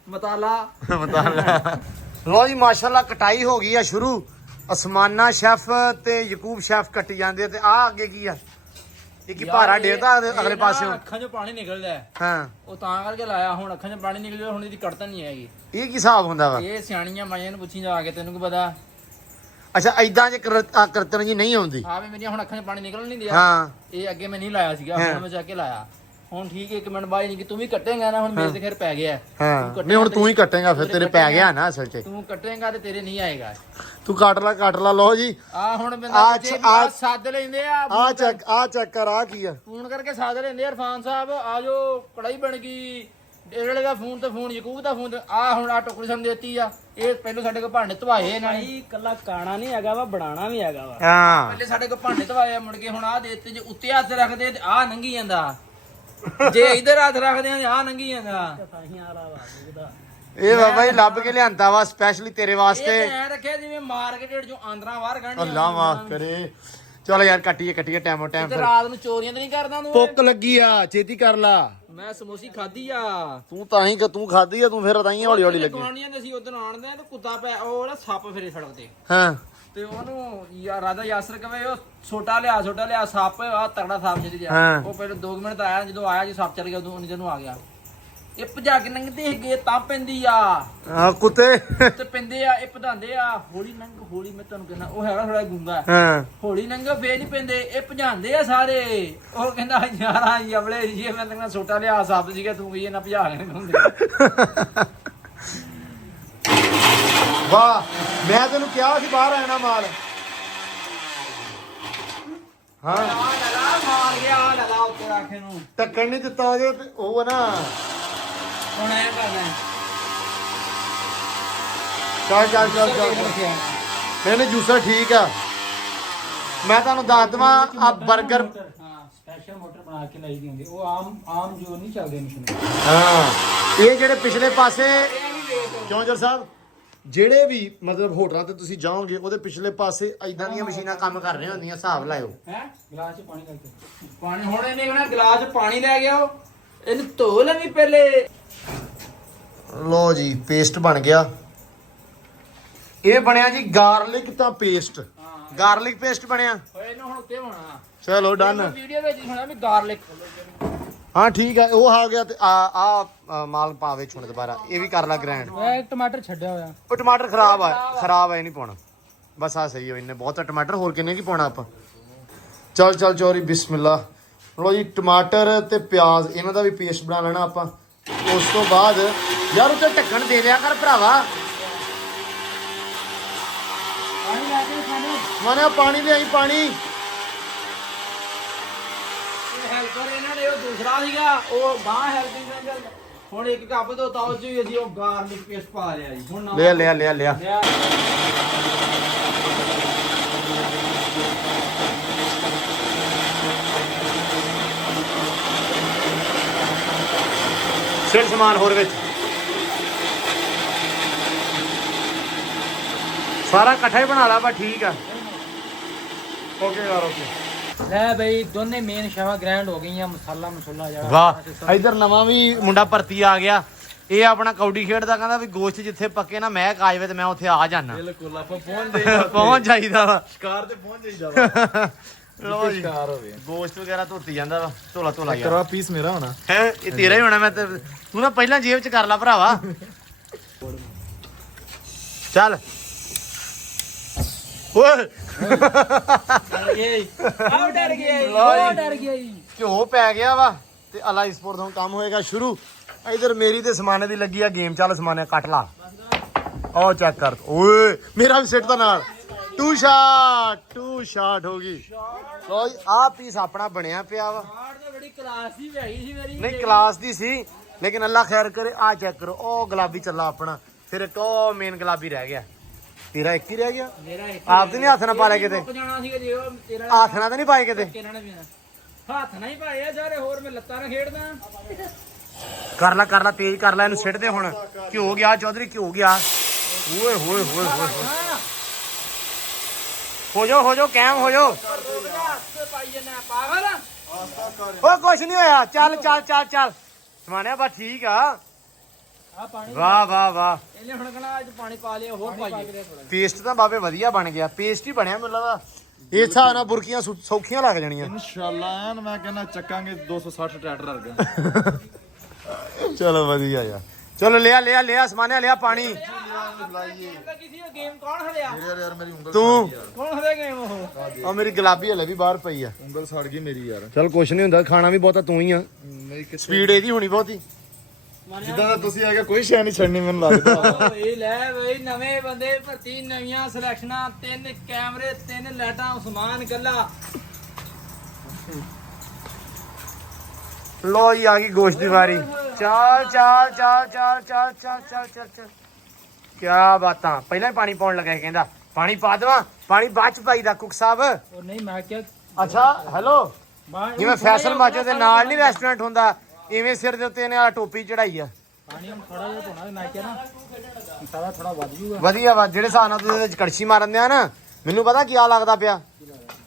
ਮਸਾਲਾ ਆਹ ਮਤਾਲਾ ਲੋ ਜੀ ਮਾਸ਼ਾਅੱਲਾ ਕਟਾਈ ਹੋ ਗਈ ਆ ਸ਼ੁਰੂ ਅਸਮਾਨਾ ਸ਼ੈਫ ਤੇ ਯਕੂਬ ਸ਼ੈਫ ਕੱਟੀ ਜਾਂਦੇ ਤੇ ਆ ਅੱਗੇ ਕੀ ਆ ਇਹ ਕੀ ਭਾਰਾ ਡੇਰਦਾ ਅਗਲੇ ਪਾਸਿਓਂ ਅੱਖਾਂ 'ਚੋਂ ਪਾਣੀ ਨਿਕਲਦਾ ਹੈ। ਹਾਂ ਉਹ ਤਾਂ ਕਰਕੇ ਲਾਇਆ ਹੁਣ ਅੱਖਾਂ 'ਚੋਂ ਪਾਣੀ ਨਿਕਲਿਆ ਹੁਣ ਇਹਦੀ ਕੜਤਾ ਨਹੀਂ ਹੈਗੀ ਇਹ ਕੀ ਹਿਸਾਬ ਹੁੰਦਾ ਵਾ ਇਹ ਸਿਆਣੀਆਂ ਮਾਈਆਂ ਨੂੰ ਪੁੱਛੀ ਜਾ ਕੇ ਤੈਨੂੰ ਕੀ ਪਤਾ ਅੱਛਾ ਐਦਾਂ ਜੇ ਕਰਤਨ ਜੀ ਨਹੀਂ ਆਉਂਦੀ ਹਾਂ ਵੀ ਮੇਰੀਆਂ ਹੁਣ ਅੱਖਾਂ 'ਚ ਪਾਣੀ ਨਿਕਲਣ ਨਹੀਂ ਦਿਆ ਹਾਂ ਇਹ ਅੱਗੇ ਮੈਂ ਨਹੀਂ ਲਾਇਆ ਸੀਗਾ ਹੁਣ ਮੈਂ ਜਾ ਕੇ ਲਾਇਆ ਹੁਣ ਠੀਕ ਹੈ 1 ਮਿੰਟ ਬਾਅਦ ਨਹੀਂ ਕਿ ਤੂੰ ਵੀ ਕੱਟੇਂਗਾ ਨਾ ਹੁਣ ਮੇਰੇ ਤੇ ਫਿਰ ਪੈ ਗਿਆ ਹਾਂ ਨਹੀਂ ਹੁਣ ਤੂੰ ਹੀ ਕੱਟੇਗਾ ਫਿਰ ਤੇਰੇ ਪੈ ਗਿਆ ਨਾ ਅਸਲ 'ਚ ਤੂੰ ਕੱਟੇਂਗਾ ਤੇ ਤੇਰੇ ਨਹੀਂ ਆਏਗਾ ਤੂੰ ਕੱਟ ਲਾ ਲੋ ਜੀ ਆ ਹੁਣ ਆ ਬੰਦਾ ਸੱਦ ਲੈਂਦੇ ਆ ਆ ਚੈੱਕ ਕਰ ਆ ਕੀ ਆ ਫੋਨ ਕਰਕੇ ਸੱਦ ਲੈਂਦੇ ਇਰਫਾਨ ਸਾਹਿਬ ਆਜੋ ਕੜਾਈ ਬਣ ਗਈ ਇਹੜੇ ਦਾ ਫੋਨ ਤੇ ਫੋਨ ਯਕੂਬ ਦਾ ਫੋਨ ਆ ਹੁਣ ਆ ਟੋਕਰੀ ਸਾਨੂੰ ਦੇਤੀ ਆ ਇਹ ਪਹਿਲਾਂ ਸਾਡੇ ਕੋਲ ਭਾਂਡੇ ਧਵਾਏ ਇਹਨਾਂ ਨੇ कला काना नहीं हैगा वा बनाना भी हैगा वा ਹਾਂ ਪਹਿਲੇ ਸਾਡੇ ਕੋਲ ਭਾਂਡੇ ਧਵਾਏ ਆ ਮੁੜ ਕੇ ਹੁਣ ਆ ਦੇਤੇ ਜੇ ਉੱਤੇ ਹੱਥ ਰੱਖਦੇ ਤੇ ਆ ਨੰਗੀ ਜਾਂਦਾ ਜੇ ਇਧਰ ਹੱਥ ਰੱਖਦੇ ਆ ਆ ਨੰਗੀ ਜਾਂਦਾ ਇਹ ਬਾਬਾ ਜੀ ਲੱਭ ਕੇ ਲਿਆਂਦਾ ਵਾ ਸਪੈਸ਼ਲੀ ਤੇਰੇ ਇਹ ਵਾਸਤੇ ਐ ਰੱਖਿਆ ਜਿਵੇਂ ਮਾਰਕੀਟ ਚੋਂ ਆਂਦਰਾਂ ਬਾਹਰ ਕੱਢਣੀ ਅੱਲਾ ਮਾਫ ਕਰੇ ਚਲੋ ਯਾਰ ਕੱਟੀਏ ਟਾਈਮੋ ਟਾਈਮ ਤੇ ਫਿਰ ਰਾਤ ਨੂੰ ਚੋਰੀਆਂ ਤੇ ਨਹੀਂ ਕਰਦਾ ਤੂੰ ਭੁੱਖ ਲੱਗੀ ਆ ਛੇਤੀ ਕਰ ਲਾ ਮੈਂ ਸਮੋਸੀ ਖਾਧੀ ਆ ਤੂੰ ਤਾਂ ਹੀ ਤੂੰ ਖਾਦੀ ਆ ਤੂੰ ਫਿਰ ਤਾਂ ਹੀ ਹੌਲੀ ਹੌਲੀ ਲੱਗੀ ਗਵਾਂਡੀਆਂ ਦੇ ਸੀ ਉਦੋਂ ਆਣਦੇ ਤੇ ਕੁੱਤਾ ਪੈ ਉਹ ਨਾ ਸੱਪ ਫਿਰੇ ਸੜਕ ਤੇ ਹਾਂ ਤੇ ਉਹਨੂੰ ਯਾਰ ਰਾਦਾ ਯਾਸਰ ਕਵੇ ਉਹ ਛੋਟਾ ਲਿਆ ਸੱਪ ਆ ਤਗੜਾ ਸੱਪ ਜਿਹੜੀ ਆ ਹਾਂ। ਉਹ ਪਹਿਲਾਂ 2 ਮਿੰਟ ਆਇਆ ਜਦੋਂ ਆਇਆ ਜੀ ਸੱਪ ਚੱਲ ਗਿਆ ਉਦੋਂ ਨਿਜਰ ਨੂੰ ਆ ਗਿਆ ਇਹ ਭਜਾ ਕੇ ਲੰਘਦੇ ਹੈਗੇ ਤਾਂ ਪੈਂਦੀ ਆ ਆ ਕੁੱਤੇ ਤੇ ਪੈਂਦੇ ਆ ਇਹ ਭਜਾਉਂਦੇ ਆ ਹੌਲੀ ਮੈਂ ਤੁਹਾਨੂੰ ਕਹਿੰਦਾ ਉਹ ਹੈਗਾ ਥੋੜਾ ਗੁੰਗਾ ਹਾਂ ਹੌਲੀ ਨੰਗਾ ਫੇਰ ਨਹੀਂ ਪੈਂਦੇ ਇਹ ਭਜਾਉਂਦੇ ਆ ਸਾਰੇ ਉਹ ਕਹਿੰਦਾ ਯਾਰਾਂ ਯਬਲੇ ਜੀ ਮੈਂ ਤੈਨੂੰ ਛੋਟਾ ਲਿਆ ਸੱਪ ਸੀਗਾ ਤੂੰ ਕੀ ਇਹਨਾਂ ਭਜਾ ਲੈਣੇ ਹੁੰਦੇ ਵਾਹ ਮੈਂ ਤੈਨੂੰ ਕਿਹਾ ਸੀ ਬਾਹਰ ਆਣਾ ਮਾਲ ਹਾਂ ਆ ਲਗਾ ਮਾਰ ਗਿਆ ਆ ਲਗਾ ਉੱਤੇ ਰੱਖੇ ਨੂੰ ਟੱਕਣ ਨਹੀਂ ਦਿੱਤਾ ਉਹਦੇ ਤੇ ਉਹ ਨਾ ਹੁਣ ਐ ਕਰਨਾ ਚੱਲ ਨਹੀਂ ਜੂਸਰ ਠੀਕ ਆ ਮੈਂ ਤੁਹਾਨੂੰ ਦੱਸ ਦਵਾਂ ਆ 버ਗਰ हाँ स्पेशल मोटर बना के लाई दी होंगी वो आम जो नहीं चलते मशीन ਹਾਂ ਇਹ ਜਿਹੜੇ ਪਿਛਲੇ ਪਾਸੇ ਕਿਉਂ ਜਰ ਸਾਹਿਬ ਜਿਹੜੇ ਵੀ ਮਤਲਬ ਹੋਟਲਾਂ ਤੇ ਤੁਸੀਂ ਜਾਓਗੇ ਉਹਦੇ ਪਿਛਲੇ ਪਾਸੇ ਐਦਾਂ ਦੀਆਂ ਮਸ਼ੀਨਾਂ ਕੰਮ ਕਰ ਰਹੀਆਂ ਹੁੰਦੀਆਂ ਹਿਸਾਬ ਲਾਇਓ है गिलास से पानी करके ਪਾਣੀ ਹੁਣ ਇਹਨੇ ਕਹਿੰਦਾ ਗਲਾਸ 'ਚ ਪਾਣੀ ਲੈ ਗਿਆ ਇਹਨੂੰ ਧੋ ਲੈਣੀ ਪਹਿਲੇ ਲੋ ਜੀ ਪੇਸਟ ਬਣ ਗਿਆ ਇਹ ਬਣਿਆ ਜੀ ਗਾਰਲਿਕ ਤਾਂ ਪੇਸਟ ਗਾਰਲਿਕ ਪੇਸਟ ਬਣਿਆ ਓਏ ਇਹਨੂੰ ਹੁਣ ਉੱਤੇ ਹੋਣਾ ਚਲੋ ਡਨ ਵੀਡੀਓ ਵਿੱਚ ਸੁਣਿਆ ਵੀ ਗਾਰਲਿਕ ਹਾਂ ਠੀਕ ਹੈ ਉਹ ਆ ਗਿਆ ਤੇ ਆ ਮਾਲ ਪਾਵੇ ਛੁਣ ਦੁਬਾਰਾ ਇਹ ਵੀ ਕਰ ਲਾ ਗ੍ਰੈਂਡ एक टमाटर छड्या होया ਉਹ ਟਮਾਟਰ ਖਰਾਬ ਆ ਇਹ ਨਹੀਂ ਪਾਉਣਾ ਬਸ ਆ ਸਹੀ ਹੋ ਇੰਨੇ ਬਹੁਤ ਆ ਟਮਾਟਰ ਹੋਰ ਕਿੰਨੇ ਕੀ ਪਾਉਣਾ ਆਪਾਂ ਚੱਲ ਚੋਰੀ ਬਿਸਮਿਲ੍ਲਾ ਲੋ ਜੀ ਟਮਾਟਰ ਤੇ ਪਿਆਜ਼ ਇਹਨਾਂ ਦਾ ਵੀ ਪੇਸਟ ਬਣਾ ਲੈਣਾ ਆਪਾਂ ਉਸ ਤੋਂ ਬਾਅਦ ਯਾਰ ਉੱਤੇ ਢੱਕਣ ਦੇ ਦਿਆ ਕਰ ਭਰਾਵਾ। ਮਾਨੇ ਪਾਣੀ ਲਿਆਈ ਪਾਣੀ। ਹੈਲਪਰ ਇਹਨਾਂ ਨੇ ਉਹ ਦੂਸਰਾ ਸੀਗਾ ਉਹ ਗਾਂ ਹੈਲਪਿੰਗ ਐਂਜਲ। ਹੁਣ ਇੱਕ ਕੱਪ ਤੋਂ ਤਾਉ ਚ ਵੀ ਅਸੀਂ ਉਹ ਗਾਰਲਿਕ ਪੇਸਟ ਪਾ ਲਿਆ ਜੀ। ਹੁਣ ਲਿਆ ਲਿਆ ਲਿਆ ਲਿਆ ਸਿਰ ਸਮਾਨ ਹੋਰ ਵਿੱਚ ਸਾਰਾ ਇਕੱਠਾ ਹੀ ਬਣਾ ਲਾ ਬਾ ਠੀਕ ਆ। ਓਕੇ ਯਾਰ ਓਕੇ। ਲੈ ਬਈ ਦੋਨੇ ਮੇਨ ਸ਼ਾਵਾ ਗ੍ਰੈਂਡ ਹੋ ਗਈਆਂ ਮਸਾਲਾ ਜਿਹੜਾ ਵਾਹ ਇਧਰ ਨਵਾਂ ਵੀ ਮੁੰਡਾ ਭਰਤੀ ਆ ਗਿਆ। ਇਹ ਆਪਣਾ ਕੌਡੀ ਖੇਡਦਾ ਕਹਿੰਦਾ ਵੀ ਗੋਸ਼ਤ ਜਿੱਥੇ ਪੱਕੇ ਨਾ ਮੈਂ ਆ ਜਾਵੇ ਤੇ ਮੈਂ ਉੱਥੇ ਆ ਜਾਣਾ। ਬਿਲਕੁਲ ਆਪਾਂ ਪਹੁੰਚ ਜਾਈਦਾ ਪਹੁੰਚ ਜਾਈਦਾ ਵਾ ਸ਼ਿਕਾਰ ਤੇ ਪਹੁੰਚ ਜਾਈਦਾ ਵਾ ਲੋ ਜੀ ਸ਼ਿਕਾਰ ਹੋਵੇ। ਗੋਸ਼ਤ ਵਗੈਰਾ ਧੋਤੀ ਜਾਂਦਾ ਵਾ ਧੋਲਾ ਧੋਲਾ ਯਾਰ। ਕਰਵਾ ਪੀਸ ਮੇਰਾ ਹੋਣਾ ਹੈ ਇਹ ਤੇਰਾ ਹੀ ਹੋਣਾ। ਮੈਂ ਤੇ ਤੂੰ ਨਾ ਪਹਿਲਾਂ ਜੇਬ ਚ ਕਰ ਲਾ ਭਰਾਵਾ। ਚੱਲ ਓਏ ਆਹ ਡਰ ਗਿਆ ਉਹ ਡਰ ਗਿਆ ਜੀ। ਘਿਓ ਪੈ ਗਿਆ ਵਾ ਤੇ ਅਲਾ ਸਪੋਰਟ ਤੋਂ ਕੰਮ ਹੋਏਗਾ ਸ਼ੁਰੂ। ਇਧਰ ਮੇਰੀ ਤੇ ਸਮਾਨੇ ਦੀ ਲੱਗੀ ਆ ਗੇਮ। ਚੱਲ ਸਮਾਨੇ ਕੱਟ ਲਾ। ਆਹ ਚੈੱਕ ਕਰ ਓਏ ਮੇਰਾ ਵੀ ਸਿੱਟ ਦਾ ਨਾਲ ਟੂ ਸ਼ਾਟ ਹੋ ਗਈ। ਲੋ ਆਹ ਪੀਸ ਆਪਣਾ ਬਣਿਆ ਪਿਆ ਵਾ। ਬੜੀ ਕਲਾਸ ਦੀ ਹੈਗੀ ਸੀ ਮੇਰੀ। ਨਹੀਂ ਕਲਾਸ ਦੀ ਸੀ ਲੇਕਿਨ ਅੱਲਾ ਖੈਰ ਕਰੇ। ਆ ਚੈੱਕ ਕਰੋ ਉਹ ਗੁਲਾਬੀ ਚੱਲਾ ਆਪਣਾ। ਫਿਰ ਇੱਕ ਉਹ ਮੇਨ ਗੁਲਾਬੀ ਰਹਿ ਗਿਆ। ਤੇਰਾ ਇੱਕ ਹੀ ਰਹਿ ਗਿਆ। ਮੇਰਾ ਇੱਕ ਆਪ ਤੇ ਨਹੀਂ ਹੱਥ ਨਾਲ ਪਾ ਲਿਆ ਕਿਤੇ। ਮੁੱਕ ਜਾਣਾ ਸੀਗਾ ਜੇ ਉਹ ਤੇਰਾ ਹੱਥ ਨਾਲ ਤਾਂ ਨਹੀਂ ਪਾਏ ਕਿਤੇ। ਕਿਹਨਾਂ ਨੇ ਪੀਣਾ ਹੱਥ ਨਾਲ ਹੀ ਪਾਏ ਆ ਸਾਰੇ। ਹੋਰ ਮੈਂ ਲੱਤਾਂ ਨਾਲ ਖੇਡਦਾ। ਕਰ ਲਾ ਤੇਜ਼ ਕਰ ਲਾ ਇਹਨੂੰ ਸਿੱਟ ਦੇ ਹੁਣ। ਘਿਓ ਗਿਆ ਚੌਧਰੀ ਘਿਓ ਗਿਆ। ਓਏ ਹੋਏ ਹੋਏ ਹੋਏ ਹੋ ਜਾਓ ਕੈਮ ਹੋ ਜਾਓ। ਓ ਕੁਛ ਨਹੀਂ ਹੋਇਆ। ਚੱਲ ਸਮਾਨਿਆ ਬਸ ਠੀਕ ਆ। ਆ ਪਾਣੀ ਵਾਹ ਇਹਨੇ ਹੁਣ ਕਹਣਾ ਅੱਜ ਪਾਣੀ ਪਾ ਲਿਆ ਹੋਰ ਪਾਈਏ। ਪੇਸਟ ਤਾਂ ਬਾਬੇ ਵਧੀਆ ਬਣ ਗਿਆ। ਪੇਸਟ ਹੀ ਬਣਿਆ ਮੈਨੂੰ ਲੱਗਦਾ। ਇਸ ਹਿਸਾਬ ਨਾਲ ਬੁਰਕੀਆਂ ਸੌਖੀਆਂ ਲੱਗ ਜਾਣੀਆਂ ਇਨਸ਼ਾਅੱਲਾ। ਮੈਂ ਕਹਿੰਦਾ ਚੱਕਾਂਗੇ 260 ਟਰੈਕਟਰ ਵਰਗਾ। ਚਲੋ ਵਧੀਆ ਯਾਰ। ਚਲੋ ਲਿਆ ਸਮਾਨਿਆ ਲਿਆ ਪਾਣੀ। ਗੇਮ ਕੌਣ ਹਰਿਆ? ਯਾਰ ਮੇਰੀ ਉਂਗਲ ਤੂੰ ਕੌਣ ਹਰਿਆ ਗੇਮ ਉਹ? ਆ ਮੇਰੀ ਗੁਲਾਬੀ ਹਲੇ ਵੀ ਬਾਹਰ ਪਈ ਆ। ਉਂਗਲ ਸੜ ਗਈ ਮੇਰੀ ਯਾਰ। ਚਲ ਕੁਛ ਨਹੀਂ ਹੁੰਦਾ। ਖਾਣਾ ਵੀ ਬਹੁਤਾ ਤੂੰ ਹੀ ਆ। ਨਹੀਂ ਸਪੀਡ ਇਹਦੀ ਹੋਣੀ ਬਹੁਤੀ। ਜਿੱਦਾਂ ਦਾ ਤੁਸੀਂ ਹੈਗਾ ਕੋਈ ਸ਼ੈ ਨਹੀਂ ਛੱਡਣੀ ਮੈਨੂੰ ਲੱਗਦਾ। ਇਹ ਲੈ ਬਈ ਨਵੇਂ ਬੰਦੇ ਭਰਤੀ ਨਵੀਆਂ ਸਿਲੈਕਸ਼ਨਾਂ 3 ਕੈਮਰੇ 3 ਲਾਈਟਾਂ ਉਸਮਾਨ ਕੱਲਾ। ਲੋ ਜੀ ਆ ਗਈ ਗੋਸ਼ਤ ਦੀ ਵਾਰੀ। ਚੱਲ ਕਿਆ ਬਾਤਾਂ। ਪਹਿਲਾਂ ਹੀ ਪਾਣੀ ਪਾਉਣ ਲੱਗਾ ਸੀ ਕਹਿੰਦਾ ਪਾਣੀ ਪਾ ਦੇਵਾਂ। ਪਾਣੀ ਬਾਅਦ ਚ ਪਾਈਦਾ ਕੁੱਕ ਸਾਹਿਬ। ਉਹ ਨਹੀਂ ਮੈਂ ਕਿਹਾ ਅੱਛਾ ਹੈਲੋ ਜਿਵੇਂ ਫੈਸਲ ਮਾਜੋ ਦੇ ਨਾਲ ਨਹੀਂ ਰੈਸਟੋਰੈਂਟ ਹੁੰਦਾ ਇਵੇਂ ਸਿਰ ਦੇ ਉੱਤੇ ਇਹਨੇ ਆ ਟੋਪੀ ਚੜਾਈ ਆ। ਪਾਣੀ ਹੁਣ ਥੋੜਾ ਜਿਹਾ ਧੋਣਾ ਮੈਂ ਕਿਹਾ ਨਾ ਮਸਾਲਾ ਥੋੜਾ ਵੱਧ ਜੂਗਾ। ਵਧੀਆ ਵਾ ਜਿਹੜੇ ਹਿਸਾਬ ਨਾਲ ਤੁਸੀਂ ਇਹਦੇ ਵਿੱਚ ਕੜਛੀ ਮਾਰਨ ਦਿਆ ਨਾ ਮੈਨੂੰ ਪਤਾ ਕੀ ਲੱਗਦਾ ਪਿਆ।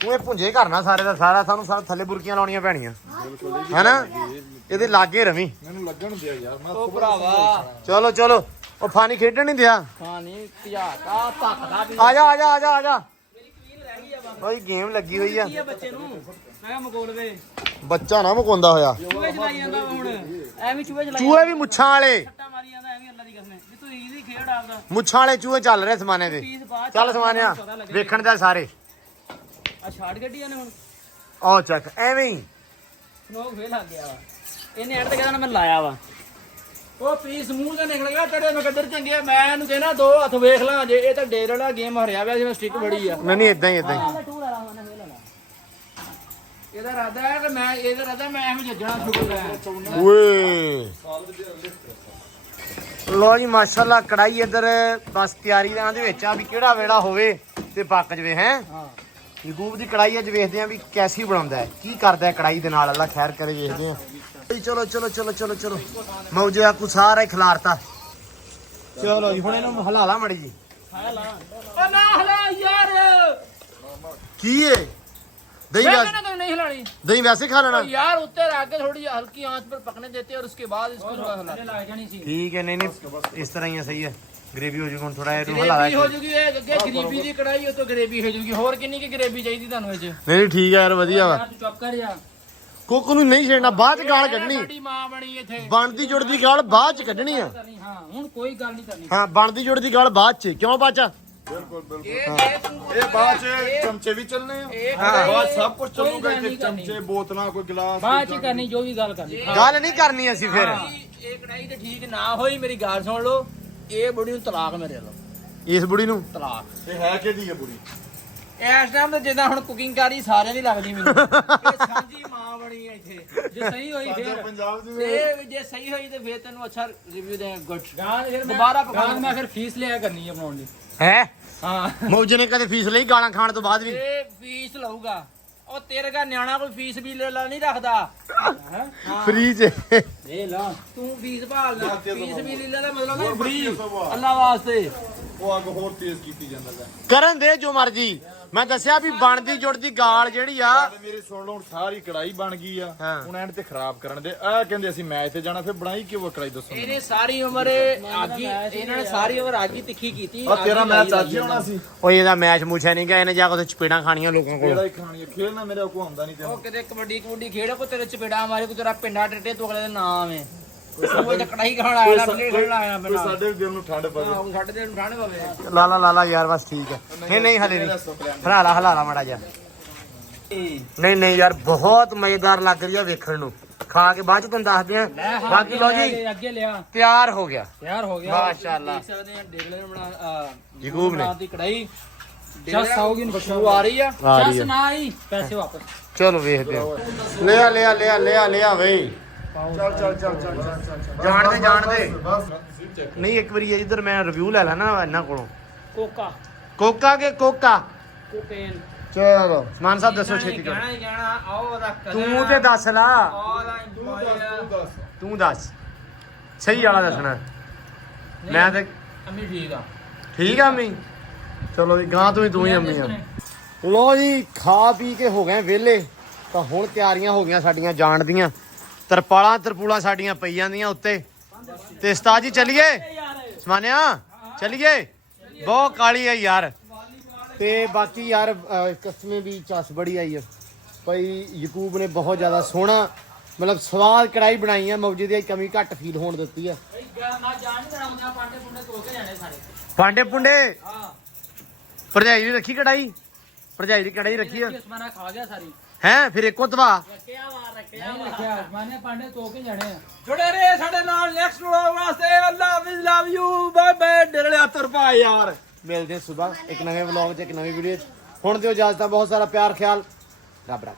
ਤੂੰ ਇਹ ਭੁੰਜੇ ਕਰਨਾ ਸਾਰੇ ਦਾ ਸਾਰਾ। ਸਾਨੂੰ ਥੱਲੇ ਬੁਰਕੀਆਂ ਲਾਉਣੀਆਂ ਪੈਣੀਆਂ ਹੈਨਾ। ਇਹਦੇ ਲਾਗੇ ਰਵੀ। ਮੈਨੂੰ ਲੱਗਣ ਦਿਆ ਯਾਰ। ਮੈਂ ਉਹ ਭਰਾਵਾ ਚਲੋ ਉਹ ਫਾਨੀ ਖੇਡਣ ਨਹੀਂ ਦਿਆ। ਪਾਣੀ ਪਿਆਤਾ ਧੱਕਦਾ ਵੀ ਆ ਜਾ ਓਏ ਗੇਮ ਲੱਗੀ ਹੋਈ ਆ। ਕੀ ਆ ਬੱਚੇ ਨੂੰ ਮੈਂ ਕਿਹਾ ਮਕੋਲ ਵੇ ਬੱਚਾ ਨਾ ਮਕਾਉਂਦਾ ਹੋਇਆ। ਚੂਹੇ ਚਲਾਈ ਜਾਂਦਾ ਵਾ ਹੁਣ ਐਵੇਂ ਚੂਹੇ ਚਲਾਈ ਚੂਹੇ ਵੀ ਮੁੱਛਾਂ ਵਾਲੇ ਸੱਟਾਂ ਮਾਰੀ ਜਾਂਦਾ ਐਵੇਂ ਅੱਲਾ ਦੀ ਕਸਮ ਜੇ ਤੂੰ ਈਜ਼ੀ ਖੇਡ ਆਪਦਾ ਮੁੱਛਾਂ ਵਾਲੇ ਚੂਹੇ ਚੱਲ ਰਹੇ ਸਮਾਨੇ ਦੇ। ਪੀਸ ਬਾਅਦ ਚੱਲ ਸਮਾਨਿਆ ਵੇਖਣ ਦਾ ਸਾਰੇ। ਆ ਛਾੜ ਗੱਡੀਆਂ ਨੇ ਹੁਣ ਆਹ ਚੱਕ ਐਵੇਂ ਹੀ ਸਨੋਕ ਫੇਲ ਲੱਗ ਗਿਆ ਵਾ। ਇਹਨੇ ਐਡ ਤੇ ਕਹਿੰਦਾ ਮੈਂ ਲਾਇਆ ਵਾ। ਉਹ ਪੀਸ ਮੂੰਹ ਤੇ ਨਿਕਲ ਗਿਆ ਤੇਰੇ ਮੈਂ ਕਿੱਧਰ ਚੰਗੇ। ਮੈਂ ਇਹਨੂੰ ਕਹਿਣਾ 2 ਹੱਥ ਵੇਖ ਲਾਂ ਜੇ ਇਹ ਤਾਂ ਡੇਰ ਵਾਲਾ ਗੇਮ ਹਰਿਆ ਪਿਆ ਜਿਵੇਂ ਸਟਿਕ ਬੜੀ ਆ। ਨਹੀਂ ਇਦਾਂ ਹੀ ਇਹਦਾ ਇਰਾਦਾ ਹੈ ਕਿ ਮੈਂ ਐਵੇਂ ਜੱਜਣਾ ਸ਼ੁਰੂ ਕਰਾਂ। ਓਏ ਲੋ ਜੀ ਮਾਸ਼ਾਅੱਲਾ ਕੜਾਈ ਇੱਧਰ ਬਸ ਤਿਆਰੀ ਦੇ ਵਿੱਚ ਆ ਵੀ ਕਿਹੜਾ ਵੇੜਾ ਹੋਵੇ ਤੇ ਪੱਕ ਜਵੇ ਹੈ। ਹਾਂ ਯਕੂਬ ਦੀ ਕੜਾਈ ਅੱਜ ਵੇਖਦੇ ਆ ਵੀ ਕੈਸੀ ਬਣਾਉਂਦਾ ਹੈ ਕੀ ਕਰਦਾ ਹੈ ਕੜਾਈ ਦੇ ਨਾਲ। ਅੱਲਾ ਖੈਰ ਕਰੇ ਵੇਖਦੇ ਆ। ਚਲੋ ਮੌਜਾ ਕੋ ਸਾਰਾ ਹੀ ਖਿਲਾਰਤਾ। ਚਲੋ ਜੀ ਹੁਣ ਇਹਨੂੰ ਹਲਾ ਲਾ ਮੜੀ ਜੀ। ਉਹ ਨਾ ਹਲਾ ਯਾਰ ਕੀ ਏ दही मैं वैसे कहना तो नहीं हिलानी दही वैसे खा लेना। तो यार उत्ते रख के थोड़ी हल्की आंच पर पकने देते और उसके बाद इसको थोड़ा हिला। ठीक है नहीं इस तरह ही है सही है। ग्रेवी हो जाएगी थोड़ा ग्रेवी हो जाएगी ये ग्रेवी दी कढ़ाई हो तो ग्रेवी हो जाएगी और कितनी की ग्रेवी चाहिए ਤੁਹਾਨੂੰ ਇਹ ਚ। नहीं ठीक है यार ਵਧੀਆ ਵਾ। ਤੂੰ ਚੁੱਪ ਕਰ ਜਾ। ਕੁੱਕ ਨੂੰ ਨਹੀਂ ਛੇੜਨਾ ਬਾਅਦ ਚ ਗਾਲ ਕੱਢਣੀ। ਸਾਡੀ ਮਾਂ ਬਣੀ ਇੱਥੇ ਬਣਦੀ ਜੁੜਦੀ ਗਾਲ ਬਾਅਦ ਚ ਕੱਢਣੀ ਆ। ਹਾਂ ਹੁਣ ਕੋਈ ਗੱਲ ਨਹੀਂ ਕਰਨੀ। ਹਾਂ ਬਣਦੀ ਜੁੜਦੀ ਗਾਲ ਬਾਅਦ ਚ ਕਿਉਂ ਬਾਚਾ ਬਿਲਕੁਲ ਬਿਲਕੁਲ ਇਹ ਬਾਅਦ ਚ ਚਮਚੇ ਵੀ ਚੱਲਨੇ ਆ ਬਾਅਦ ਸਭ ਕੁਝ ਚੱਲੂਗਾ ਇੱਥੇ ਚਮਚੇ ਬੋਤਲਾਂ ਕੋਈ ਗਲਾਸ ਬਾਅਦ ਚ ਕਰਨੀ ਜੋ ਵੀ ਗੱਲ ਕਰਨੀ ਗੱਲ ਨਹੀਂ ਕਰਨੀ ਅਸੀਂ ਫਿਰ ਇਹ ਕੜਾਈ ਤੇ ਠੀਕ ਨਾ ਹੋਈ ਮੇਰੀ ਗੱਲ ਸੁਣ ਲਓ ਇਹ ਬੁੜੀ ਨੂੰ ਤਲਾਕ ਮੇਰੇ ਲੋ ਇਸ ਬੁੜੀ ਨੂੰ ਤਲਾਕ ਇਹ ਹੈ ਕਿਹਦੀ ਹੈ ਬੁੜੀ ਇਸ ਟਾਈਮ ਤੇ ਜਿੱਦਾਂ ਹੁਣ ਕੁਕਿੰਗ ਕਰੀ ਸਾਰਿਆਂ ਦੀ ਲੱਗਦੀ ਮੈਨੂੰ ਇਹ ਸਾਂਝੀ ਮਾਂ ਬਣੀ ਹੈ ਇੱਥੇ ਜੇ ਸਹੀ ਹੋਈ ਫਿਰ ਪੰਜਾਬ ਦੀ ਤੇ ਜੇ ਸਹੀ ਹੋਈ ਤੇ ਫਿਰ ਤੈਨੂੰ ਅੱਛਾ ਰਿਵਿਊ ਦੇਵਾਂਗੇ ਗੁੱਡ ਗਾਂ ਫਿਰ ਦੁਬਾਰਾ ਪਕਾ ਮੈਂ ਫਿਰ ਫੀਸ ਲਿਆ ਕਰਨੀ ਆ ਬਣਾਉਣ ਦੀ ਹੈ ਹਾਂ ਮੌਜ ਨੇ ਕਦੇ ਫੀਸ ਲਈ ਗਾਲਾਂ ਖਾਣ ਤੋਂ ਬਾਅਦ ਵੀ ਇਹ ਫੀਸ ਲਊਗਾ ਉਹ ਤੇਰੇ ਘਰ ਨਿਆਣਾ ਕੋਈ ਫੀਸ ਵੀ ਲੈ ਨਹੀਂ ਰੱਖਦਾ ਫ੍ਰੀ ਚ ਇਹ ਲਾ ਤੂੰ ਫੀਸ ਭਾਲ ਲੈ ਫੀਸ ਵੀ ਲੈ ਲੈ ਮਤਲਬ ਨਾ ਫ੍ਰੀ ਅੱਲਾ ਵਾਸਤੇ ਉਹ ਅੱਗ ਹੋਰ ਤੇਜ਼ ਕੀਤੀ ਜਾਂਦਾ ਹੈ ਕਰਨ ਦੇ ਜੋ ਮਰਜੀ ਮੈਂ ਦੱਸਿਆ ਵੀ ਬਣਦੀ ਜੁੜਦੀ ਗਾਲ ਜਿਹੜੀ ਆ ਮੇਰੇ ਸੁਣ ਲਓ ਹੁਣ ਸਾਰੀ ਕੜਾਈ ਬਣ ਗਈ ਆ ਹਾਂ। ਹੁਣ ਐਂਡ ਤੇ ਖਰਾਬ ਕਰਨ ਦੇ ਆ ਕਹਿੰਦੇ ਅਸੀਂ ਮੈਚ ਤੇ ਜਾਣਾ ਫਿਰ ਬਣਾਈ ਕਿਉਂ ਕੜਾਈ ਦੱਸੋ ਇਹਨੇ ਸਾਰੀ ਉਮਰ ਆਗੀ ਇਹਨਾਂ ਨੇ ਸਾਰੀ ਉਮਰ ਆਗੀ ਤਿੱਖੀ ਕੀਤੀ ਆ ਤੇਰਾ ਮੈਚ ਅੱਜ ਹੀ ਹੋਣਾ ਸੀ ਉਹ ਇਹਦਾ ਮੈਚ ਮੂਛਿਆ ਨਹੀਂ ਗਿਆ ਇਹਨੇ ਜਾ ਕੇ ਉੱਥੇ ਚਪੇੜਾਂ ਖਾਣੀਆਂ ਲੋਕਾਂ ਕੋਲ ਕਿਹੜਾ ਹੀ ਖਾਣੀ ਆ, ਖੇਲਣਾ ਮੇਰੇ ਕੋ ਆਉਂਦਾ ਨਹੀਂ ਉਹ ਤੈਨੂੰ ਕਿਤੇ ਕਬੱਡੀ ਖੇਡ ਕੋ ਤੇਰੇ ਚਪੇੜਾ ਮਾਰੇ ਕੋ ਤੇਰਾ ਪਿੰਡਾ ਟੱਟੇ ਤੂੰ ਅਗਲੇ ਦਾ ਨਾਮ ਹੈ ਉਹ ਤੇ ਕੜਾਈ ਖਾਣ ਆਇਆ ਨਾ ਪਲੇਟ ਖਾਣ ਆਇਆ ਕੋਈ ਮੈਂ ਸਾਡੇ ਵੀ ਦਿਲ ਨੂੰ ਠੰਡ ਪਵੇ ਉਹ ਛੱਡ ਦੇ ਨੂੰ ਠੰਡ ਪਵੇ ਲਾਲਾ ਯਾਰ ਬਸ ਠੀਕ ਹੈ ਨਹੀਂ ਹਲੇ ਨਹੀਂ ਹਲਾ ਮਾੜਾ ਜਾ ਨਹੀਂ ਯਾਰ ਬਹੁਤ ਮਜ਼ੇਦਾਰ ਲੱਗ ਰਹੀ ਆ ਵੇਖਣ ਨੂੰ ਖਾ ਕੇ ਬਾਅਦ ਚ ਤੁਹਾਨੂੰ ਦੱਸਦੇ ਆ ਬਾਕੀ ਲੋ ਜੀ ਅੱਗੇ ਲਿਆ ਤਿਆਰ ਹੋ ਗਿਆ ਤਿਆਰ ਹੋ ਗਿਆ ਮਾਸ਼ਾਅੱਲਾ ਦੇਖ ਸਕਦੇ ਆ ਡੇਗਲੇ ਨੂੰ ਬਣਾ ਯਕੂਬ ਨੇ ਦੀ ਕੜਾਈ ਚੱਸ ਆਉਗੀ ਖੁਸ਼ਬੂ ਆ ਰਹੀ ਆ ਆ ਰਹੀ ਚੱਸ ਆ। ਨਾ ਆਈ ਪੈਸੇ ਵਾਪਸ ਚਲੋ ਵੇਖਦੇ ਆ ਲਿਆ ਬਈ ਚੱਲ ਜਾਣ ਦੇ ਬਸ ਨਹੀਂ ਇੱਕ ਵਾਰੀ ਇਧਰ ਮੈਂ ਰਿਵਿਊ ਲੈ ਲੈਣਾ ਇਹਨਾਂ ਕੋਲੋਂ ਕੋਕਾ ਕੋਕਾ ਕੋਕੇਨ ਚਲੋ ਸਮਾਨ ਸਾਹਿਬ ਦੱਸੋ ਛੇਤੀ ਕਰੋ ਕਹਿਣਾ ਹੀ ਕਹਿਣਾ ਆਓ ਦਾ ਤੂੰ ਤੇ ਦੱਸ ਲਾ ਦਾ ਤੂੰ ਦੱਸ ਸਹੀ ਵਾਲਾ ਦੱਸਣਾ ਮੈਂ ਤੇ ਅੰਮੀ ਠੀਕ ਆ ਠੀਕ ਆ ਅੰਮੀ ਚਲੋ ਜੀ ਗਾਂ ਤੂੰ ਹੀ ਅੰਮੀ ਆ ਲੋ ਜੀ ਖਾ ਪੀ ਕੇ ਹੋ ਗਏ ਵਿਹਲੇ ਤਾਂ ਹੁਣ ਤਿਆਰੀਆਂ ਹੋ ਗਈਆਂ ਸਾਡੀਆਂ ਜਾਣ ਦੀਆਂ ਤਰਪੂਲਾਂ ਸਾਡੀਆਂ ਪਈ ਜਾਂਦੀਆਂ ਉੱਤੇ ਤੇ ਉਸਤਾਦ ਜੀ ਚੱਲੀਏ ਸਮਾਨਿਆ ਚੱਲੀਏ ਬਹੁਤ ਕਾਲੀ ਹੈ ਯਾਰ ਤੇ ਬਾਕੀ ਯਾਰ ਕਸਮੇ ਵੀ ਚਸ ਬੜੀ ਆਈ ਹੈ ਭਾਈ ਯਕੂਬ ਨੇ ਬਹੁਤ ਜ਼ਿਆਦਾ ਸੋਹਣਾ ਮਤਲਬ ਸਵਾਦ ਕੜਾਈ ਬਣਾਈ ਹੈ ਮੌਜੀ ਦੀ ਕਮੀ ਘੱਟ ਫੀਲ ਹੋਣ ਦਿੱਤੀ ਹੈ ਨਾ ਜਾਣ ਬਣਾਉਂਦਾ ਪਾਂਡੇ ਪੁੰਡੇ ਧੋ ਕੇ ਜਾਣੇ ਸਾਰੇ ਭਾਂਡੇ ਪੁੰਡੇ ਭਰਜਾਈ ਦੀ ਰੱਖੀ ਕੜਾਈ ਭਰਜਾਈ ਦੀ ਕੜਾਈ ਰੱਖੀ ਆ ਉਸਮਾਨਾ ਖਾ ਗਿਆ ਸਾਰੀ ਹੈ ਫਿਰ ਇੱਕੋ ਤਵਾ ਨਹੀਂ ਰੱਖਿਆ ਉਸਮਾਨੇ ਪਾਂਡੇ ਧੋ ਕੇ ਜਾਣੇ ਆ ਜੁੜੇ ਰਹੇ ਸਾਡੇ ਨਾਲ ਨੈਕਸਟ ਵਲੌਗ ਵਾਸਤੇ ਅੱਲਾ ਹਾਫਿਜ਼ ਲਵ ਯੂ ਬਾਏ ਬਾਏ ਡੇਲੇ ਤੁਰ ਪਾ ਯਾਰ ਮਿਲਦੇ ਸਵੇਰ ਇੱਕ ਨਵੇਂ ਵਲੌਗ 'ਚ ਇੱਕ ਨਵੀਂ ਵੀਡੀਓ 'ਚ ਹੁਣ ਦਿਓ ਇਜਾਜ਼ਤ ਬਹੁਤ ਸਾਰਾ ਪਿਆਰ ਖਿਆਲ ਰੱਬ ਰੱਖ